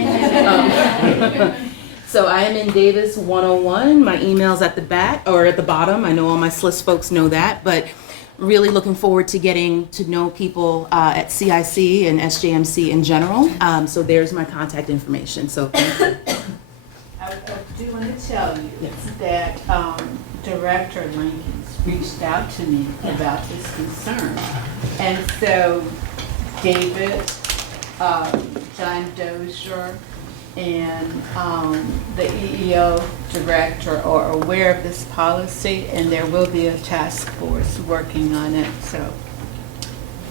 So I am in Davis 101. My email's at the back or at the bottom. I know all my SLIS folks know that, but really looking forward to getting to know people at CIC and SJMC in general. So there's my contact information. So thank you. I do want to tell you that Director Lincoln's reached out to me about this concern. And so David, John Dozier, and the EEO director are aware of this policy, and there will be a task force working on it. So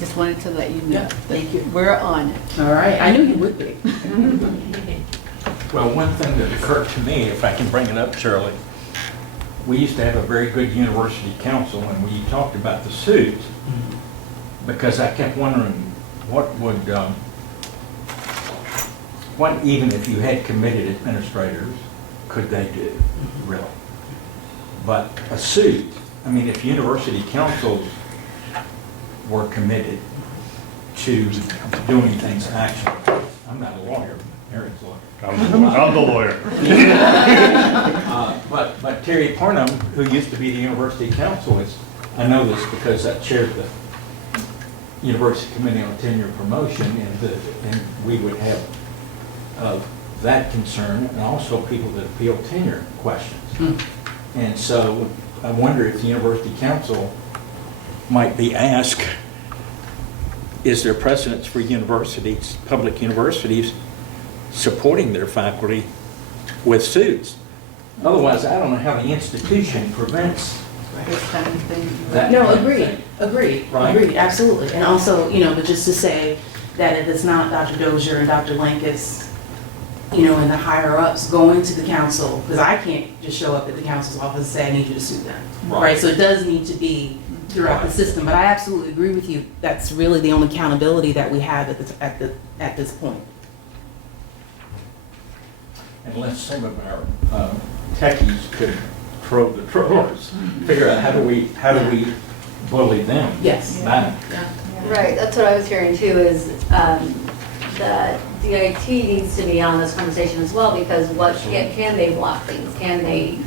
just wanted to let you know. Yeah, thank you. We're on it. All right. I knew you would be. Well, one thing that occurred to me, if I can bring it up, Shirley, we used to have a very good university council, and we talked about the suits, because I kept wondering what would what even if you had committed administrators, could they do, really? But a suit, I mean, if university councils were committed to doing things actionable, I'm not a lawyer, Aaron's a lawyer. I'm the lawyer. But Terry Parnham, who used to be the university counsel, is, I know this because I chaired the University Committee on Tenure Promotion, and we would have that concern, and also people that appeal tenure questions. And so I wonder if the University Council might be asked, is there precedence for universities, public universities, supporting their faculty with suits? Otherwise, I don't know how the institution prevents This kind of thing. that. No, kind of agreed, thing. agreed, Right. agreed, absolutely. And also, but just to say that if it's not Dr. Dozier and Dr. Lankus, and the higher ups going to the council, because I can't just show up at the council's office and say, I need you to sue them. Right, so it does need to be throughout the system, but I absolutely agree with you. That's really the only accountability that we have at this point. Unless some of our techies could probe the trollers, figure out how do we bully them Yes. back. Right, that's what I was hearing too, is that DIT needs to be on this conversation as well, because can they block things? Can they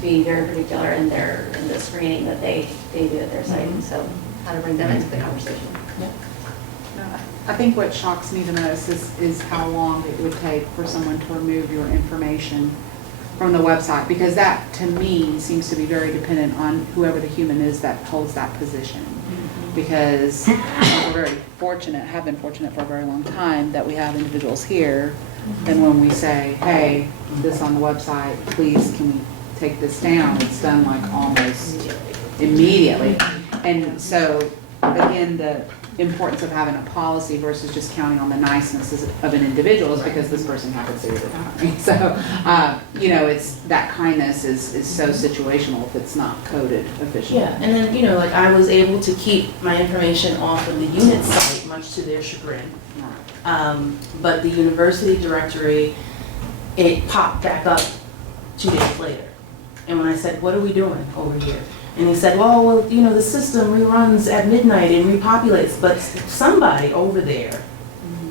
be very particular in the screening that they do at their site? So how to bring them into the conversation. I think what shocks me the most is how long it would take for someone to remove your information from the website, because that, to me, seems to be very dependent on whoever the human is that holds that position. Because we're very fortunate, have been fortunate for a very long time, that we have individuals here, and when we say, hey, this on the website, please can we take this down, it's done like almost immediately. And so, again, the importance of having a policy versus just counting on the niceness of an individual is because this person happens to be retiring. So, it's that kindness is so situational if it's not coded officially. Yeah, and then, like I was able to keep my information off of the unit site, much to their chagrin. But the university directory, it popped back up 2 days later. And when I said, what are we doing over here? And he said, well, the system reruns at midnight and repopulates, but somebody over there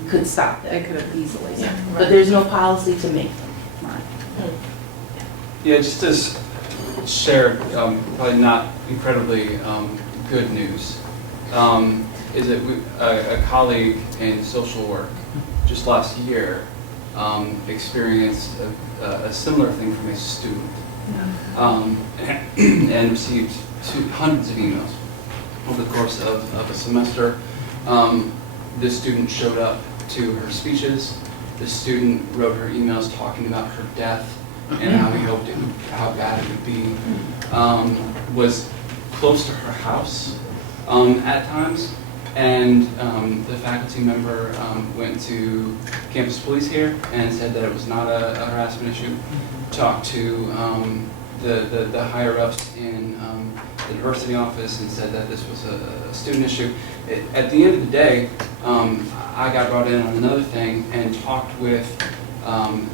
could stop They that. could have easily. Yeah. But there's no policy to make them. Yeah, just as shared, probably not incredibly good news, is that a colleague in social work just last year experienced a similar thing from a student. And received hundreds of emails over the course of a semester. This student showed up to her speeches. The student wrote her emails talking about her death and how he hoped how bad it would be. Was close to her house at times, and the faculty member went to campus police here and said that it was not a harassment issue. Talked to the higher ups in the diversity office and said that this was a student issue. At the end of the day, I got brought in on another thing and talked with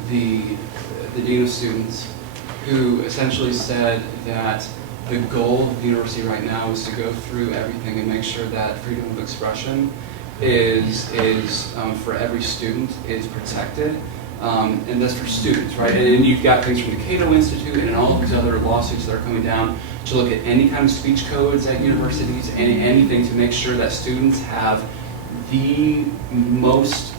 the dean of students, who essentially said that the goal of the university right now is to go through everything and make sure that freedom of expression is for every student is protected. And that's for students, right? And you've got things from the Cato Institute and all of these other lawsuits that are coming down to look at any kind of speech codes at universities and anything to make sure that students have the most,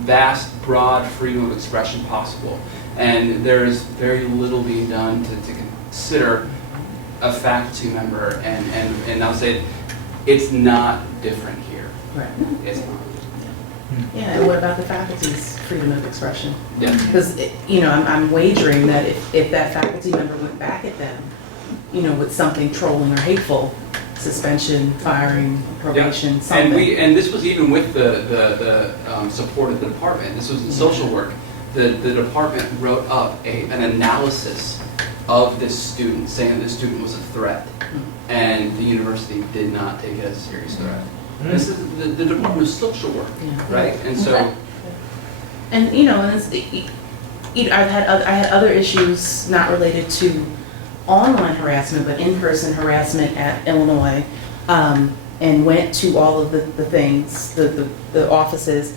vast, broad freedom of expression possible. And there's very little being done to consider a faculty member, and I'll say it's not different here. Right. It's not. Yeah, and what about the faculty's freedom of expression? Yeah. Because, I'm wagering that if that faculty member went back at them, with something trolling or hateful, suspension, firing, probation, Yeah. something. And this was even with the support of the department. This was in social work. The department wrote up an analysis of this student, saying that this student was a threat, and the university did not take it as a serious threat. This is the Department of Social Work, Yeah. right? And so And, you know, and it's, I had other issues not related to online harassment, but in-person harassment at Illinois, and went to all of the things, the offices,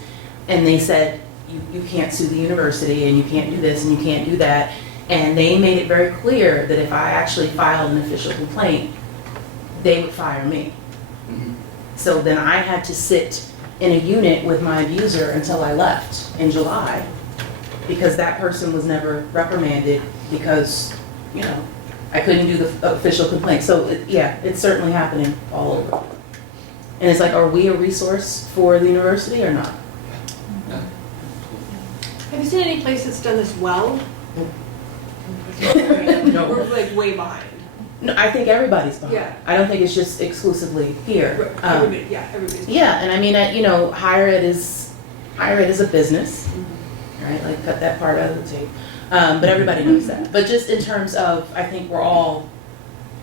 and they said, you can't sue the university, and you can't do this, and you can't do that. And they made it very clear that if I actually filed an official complaint, they would fire me. So then I had to sit in a unit with my abuser until I left in July, because that person was never reprimanded because, you know, I couldn't do the official complaint. So yeah, it's certainly happening all over. And it's like, are we a resource for the university or not? Have you seen any place that's done this well? No. We're like way behind. No, I think everybody's behind. Yeah. I don't think it's just exclusively here. Everybody's. Yeah, and I mean, you know, higher ed is a business, right? Like, cut that part out of the tape. But everybody knows that. But just in terms of, I think we're all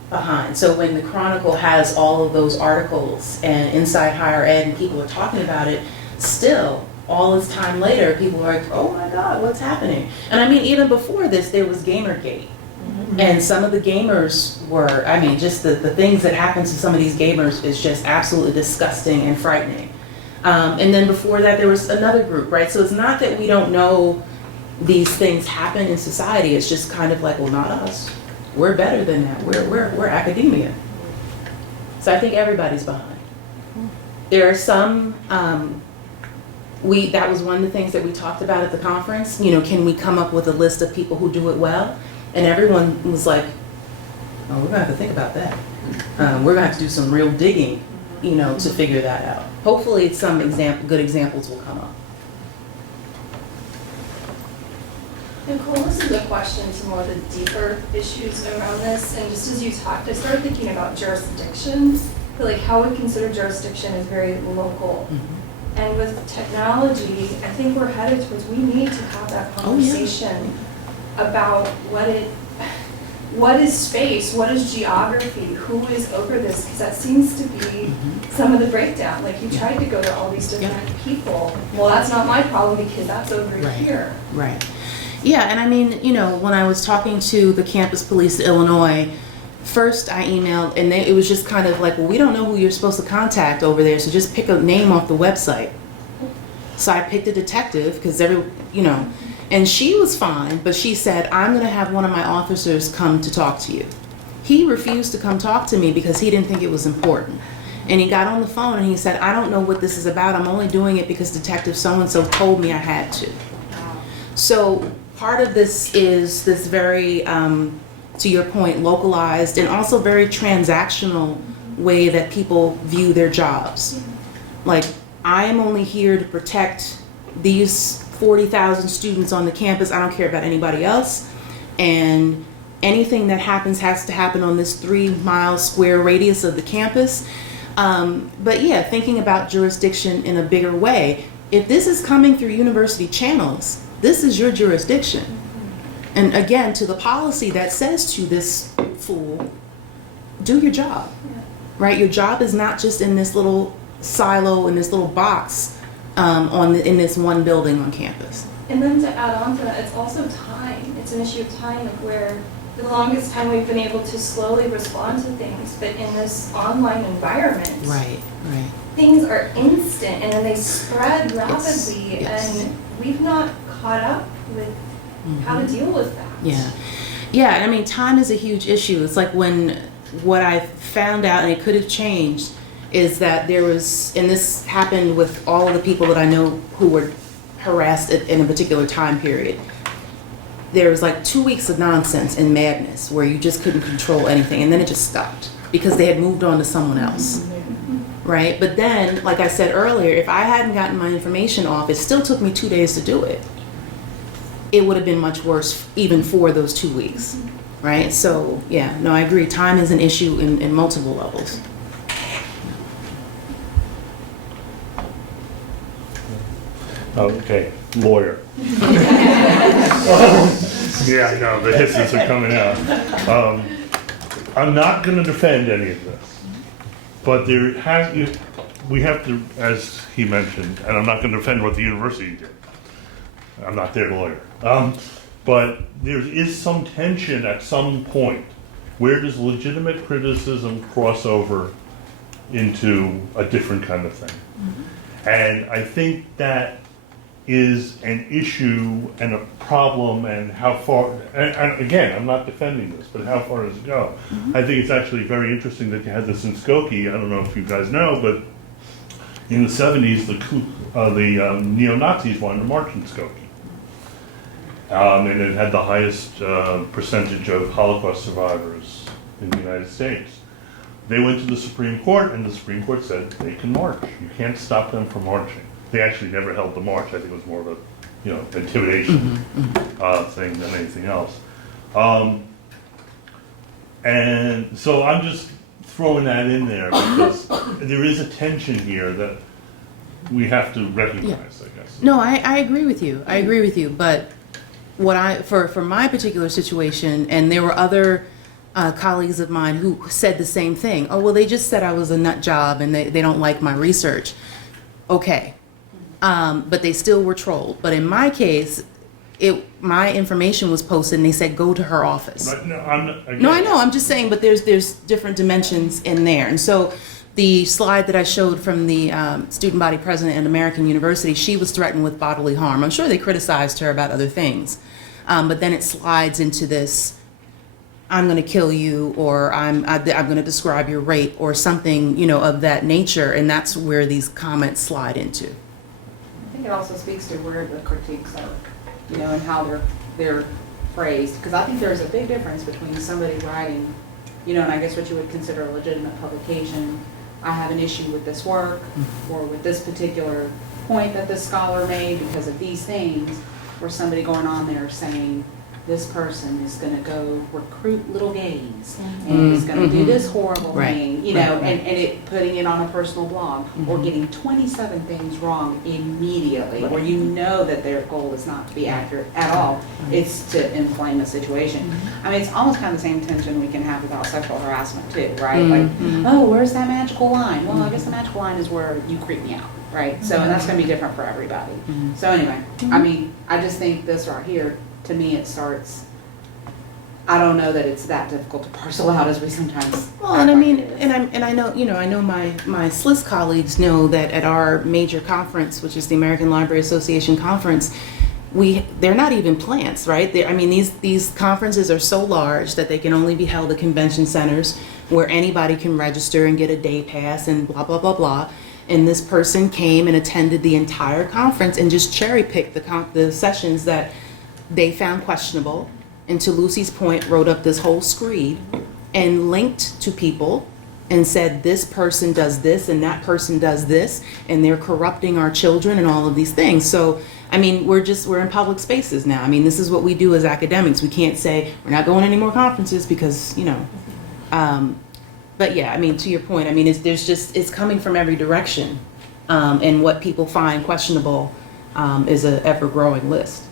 behind. So when the Chronicle has all of those articles and Inside Higher Ed and people are talking about it, still, all this time later, people are like, oh my God, what's happening? And I mean, even before this, there was Gamergate. And some of the gamers were, I mean, just the things that happen to some of these gamers is just absolutely disgusting and frightening. And then before that, there was another group, right? So it's not that we don't know these things happen in society. It's just kind of like, well, not us. We're better than that. We're academia. So I think everybody's behind. There are some, that was one of the things that we talked about at the conference. You know, can we come up with a list of people who do it well? And everyone was like, oh, we're gonna have to think about that. We're gonna have to do some real digging, you know, to figure that out. Hopefully some good examples will come up. Nicole, this is a question to more of the deeper issues around this. And just as you talked, I started thinking about jurisdiction. But like how we consider jurisdiction is very local. And with technology, I think we're headed towards, we need to have that conversation about what is space, what is geography, who is over this, because that seems to be some of the breakdown. Like you tried to go to all these different people. Well, that's not my problem because that's over here. Right. Yeah, and I mean, you know, when I was talking to the campus police of Illinois, first I emailed, and it was just kind of like, well, we don't know who you're supposed to contact over there, so just pick a name off the website. So I picked a detective, because you know, and she was fine, but she said, I'm going to have one of my officers come to talk to you. He refused to come talk to me because he didn't think it was important. And he got on the phone and he said, I don't know what this is about. I'm only doing it because Detective so-and-so told me I had to. So part of this is this very, to your point, localized and also very transactional way that people view their jobs. Like, I am only here to protect these 40,000 students on the campus. I don't care about anybody else. And anything that happens has to happen on this 3-mile square radius of the campus. But yeah, thinking about jurisdiction in a bigger way. If this is coming through university channels, this is your jurisdiction. And again, to the policy that says to this fool, do your job, right? Your job is not just in this little silo, in this little box in this one building on campus. And then to add on to that, it's also time. It's an issue of time of where the longest time we've been able to slowly respond to things, but in this online environment, things are instant and then they spread rapidly, and we've not caught up with how to deal with that. Yeah, and I mean, time is a huge issue. It's like what I found out, and it could have changed, is that there was, and this happened with all of the people that I know who were harassed in a particular time period. There was like 2 weeks of nonsense and madness where you just couldn't control anything, and then it just stopped because they had moved on to someone else, right? But then, like I said earlier, if I hadn't gotten my information off, it still took me 2 days to do it. It would have been much worse even for those 2 weeks, right? So yeah, no, I agree. Time is an issue in multiple levels. Okay, lawyer. Yeah, I know, the hisses are coming out. I'm not going to defend any of this, but we have to, as he mentioned, and I'm not going to defend what the university did. I'm not their lawyer. But there is some tension at some point. Where does legitimate criticism cross over into a different kind of thing? And I think that is an issue and a problem, and how far, and again, I'm not defending this, but how far does it go? I think it's actually very interesting that you had this in Skokie. I don't know if you guys know, but in the 70s, the neo-Nazis wanted to march in Skokie. And it had the highest percentage of Holocaust survivors in the United States. They went to the Supreme Court, and the Supreme Court said they can march. You can't stop them from marching. They actually never held the march. I think it was more of a, intimidation thing than anything else. And so I'm just throwing that in there because there is a tension here that we have to recognize, I guess. No, I agree with you. I agree with you. But for my particular situation, and there were other colleagues of mine who said the same thing. Oh, well, they just said I was a nut job and they don't like my research. Okay. But they still were trolled. But in my case, my information was posted and they said, go to her office. Right? No, I'm not, again, No, I know. I'm just saying, but there's different dimensions in there. And so the slide that I showed from the student body president at American University, she was threatened with bodily harm. I'm sure they criticized her about other things. But then it slides into this, I'm going to kill you, or I'm going to describe your rape, or something, of that nature. And that's where these comments slide into. I think it also speaks to where the critiques are, and how they're phrased. Because I think there's a big difference between somebody writing, and I guess what you would consider a legitimate publication. I have an issue with this work, or with this particular point that this scholar made because of these things, or somebody going on there saying, this person is going to go recruit little gays and is going to do this horrible thing, and it putting it on a personal blog, or getting 27 things wrong immediately, where that their goal is not to be accurate at all. It's to inflame the situation. I mean, it's almost kind of the same tension we can have about sexual harassment too, right? Like, oh, where's that magical line? Well, I guess the magical line is where you creep me out, right? So, and that's going to be different for everybody. So anyway, I mean, I just think this right here, to me, it starts. I don't know that it's that difficult to parcel out as we sometimes. Well, and I mean, and I know, I know my SLIS colleagues know that at our major conference, which is the American Library Association conference, they're not even plants, right? I mean, these conferences are so large that they can only be held at convention centers where anybody can register and get a day pass and blah blah blah blah. And this person came and attended the entire conference and just cherry picked the sessions that they found questionable, and to Lucy's point, wrote up this whole screed and linked to people and said, this person does this and that person does this, and they're corrupting our children and all of these things. So, I mean, we're in public spaces now. I mean, this is what we do as academics. We can't say we're not going to any more conferences because, but yeah, I mean, to your point, I mean, it's coming from every direction. And what people find questionable is an ever-growing list.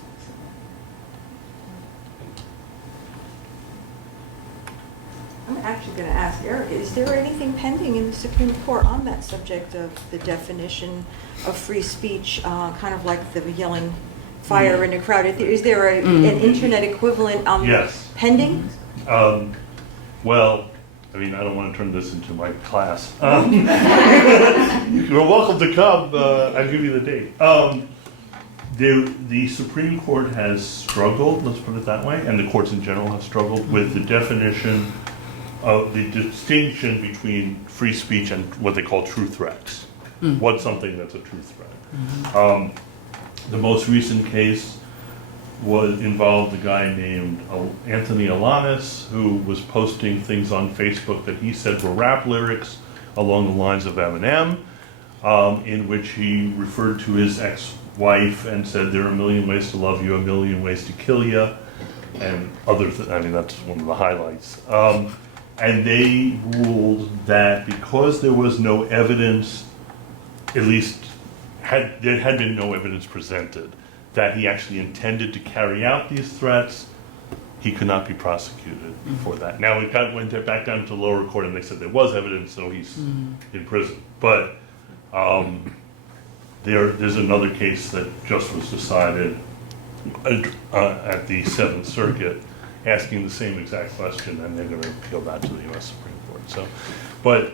I'm actually going to ask Eric, is there anything pending in the Supreme Court on that subject of the definition of free speech, kind of like the yelling fire in a crowd? Is there an internet equivalent Yes. pending? Well, I mean, I don't want to turn this into my class. You're welcome to come. I'll give you the date. The Supreme Court has struggled, let's put it that way, and the courts in general have struggled with the definition of the distinction between free speech and what they call true threats. What's something that's a true threat? The most recent case involved a guy named Anthony Alanis, who was posting things on Facebook that he said were rap lyrics along the lines of Eminem, in which he referred to his ex-wife and said, there are a million ways to love you, a million ways to kill you, and I mean, that's one of the highlights. And they ruled that because there was no evidence, at least there had been no evidence presented, that he actually intended to carry out these threats, he could not be prosecuted for that. Now it went back down to the lower court and they said there was evidence, so he's in prison. But there's another case that just was decided at the Seventh Circuit asking the same exact question, and they're going to appeal that to the U.S. Supreme Court. So, but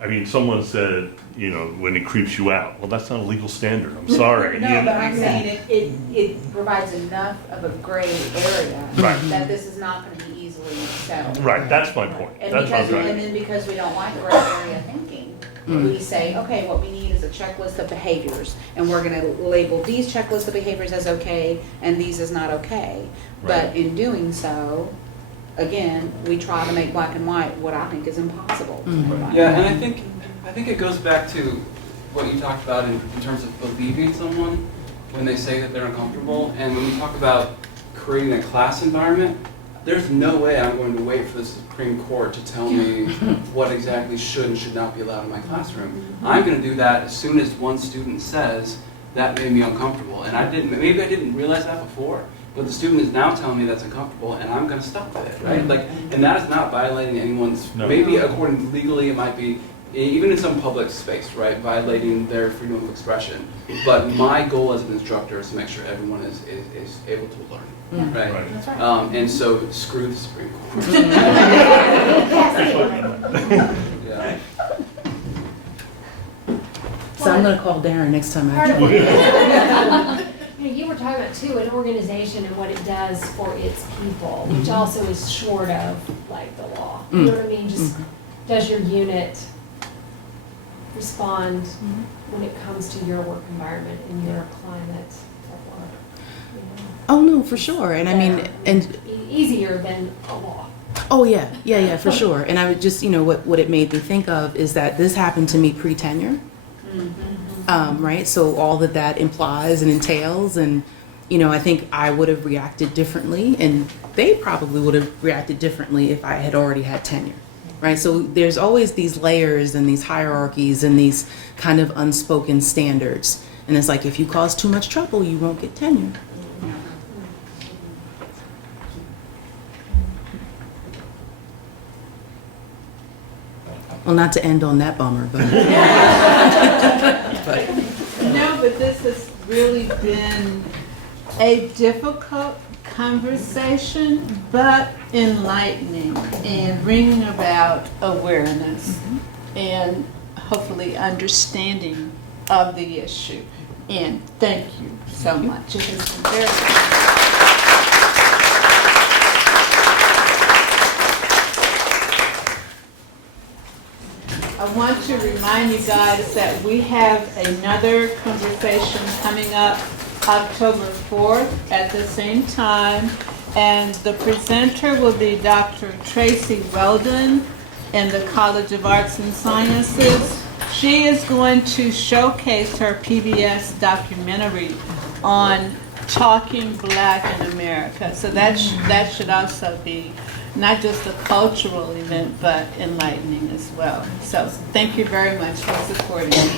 I mean, someone said, you know, when it creeps you out. Well, that's not a legal standard. I'm sorry. No, You know? but I'm saying it provides enough of a gray area Right. that this is not going to be easily settled. Right. That's my point. And That's what I'm because, trying and to. then because we don't like gray area thinking, we say, okay, what we need is a checklist of behaviors, and we're gonna label these checklists of behaviors as okay, and these as not okay. But Right. in doing so, again, we try to make black and white what I think is impossible. Yeah, and I think it goes back to what you talked about in terms of believing someone when they say that they're uncomfortable. And when we talk about creating a class environment, there's no way I'm going to wait for the Supreme Court to tell me what exactly should and should not be allowed in my classroom. I'm going to do that as soon as one student says that made me uncomfortable. And maybe I didn't realize that before, but the student is now telling me that's uncomfortable, and I'm going to stop with it, right? Like, and that is not violating anyone's. No. Maybe according legally, it might be even in some public space, right, violating their freedom of expression. But my goal as an instructor is to make sure everyone is able to learn, right? Right. That's right. And so screw the Supreme Court. Yeah. So I'm gonna call Darren next time Part I of it, you were talking about too, an organization and what it does for its people, which also is short of like the law. You know what I mean? Just does your unit respond when it comes to your work environment and your climate of work? You know? Oh, no, for sure. And I mean, Yeah, and easier than a law. oh yeah, for sure. And I would just, you know, what it made me think of is that this happened to me pre-tenure. Right? So all that implies and entails, and, you know, I think I would have reacted differently, and they probably would have reacted differently if I had already had tenure. Right? So there's always these layers and these hierarchies and these kind of unspoken standards. And it's like, if you cause too much trouble, you won't get tenure. Well, not to end on that bummer, but. No, but this has really been a difficult conversation, but enlightening and bringing about awareness and hopefully understanding of the issue. And thank you so much. It has been very I want to remind you guys that we have another conversation coming up October 4th at the same time, and the presenter will be Dr. Tracy Weldon in the College of Arts and Sciences. She is going to showcase her PBS documentary on Talking Black in America. So that should also be not just a cultural event, but enlightening as well. So thank you very much for supporting us.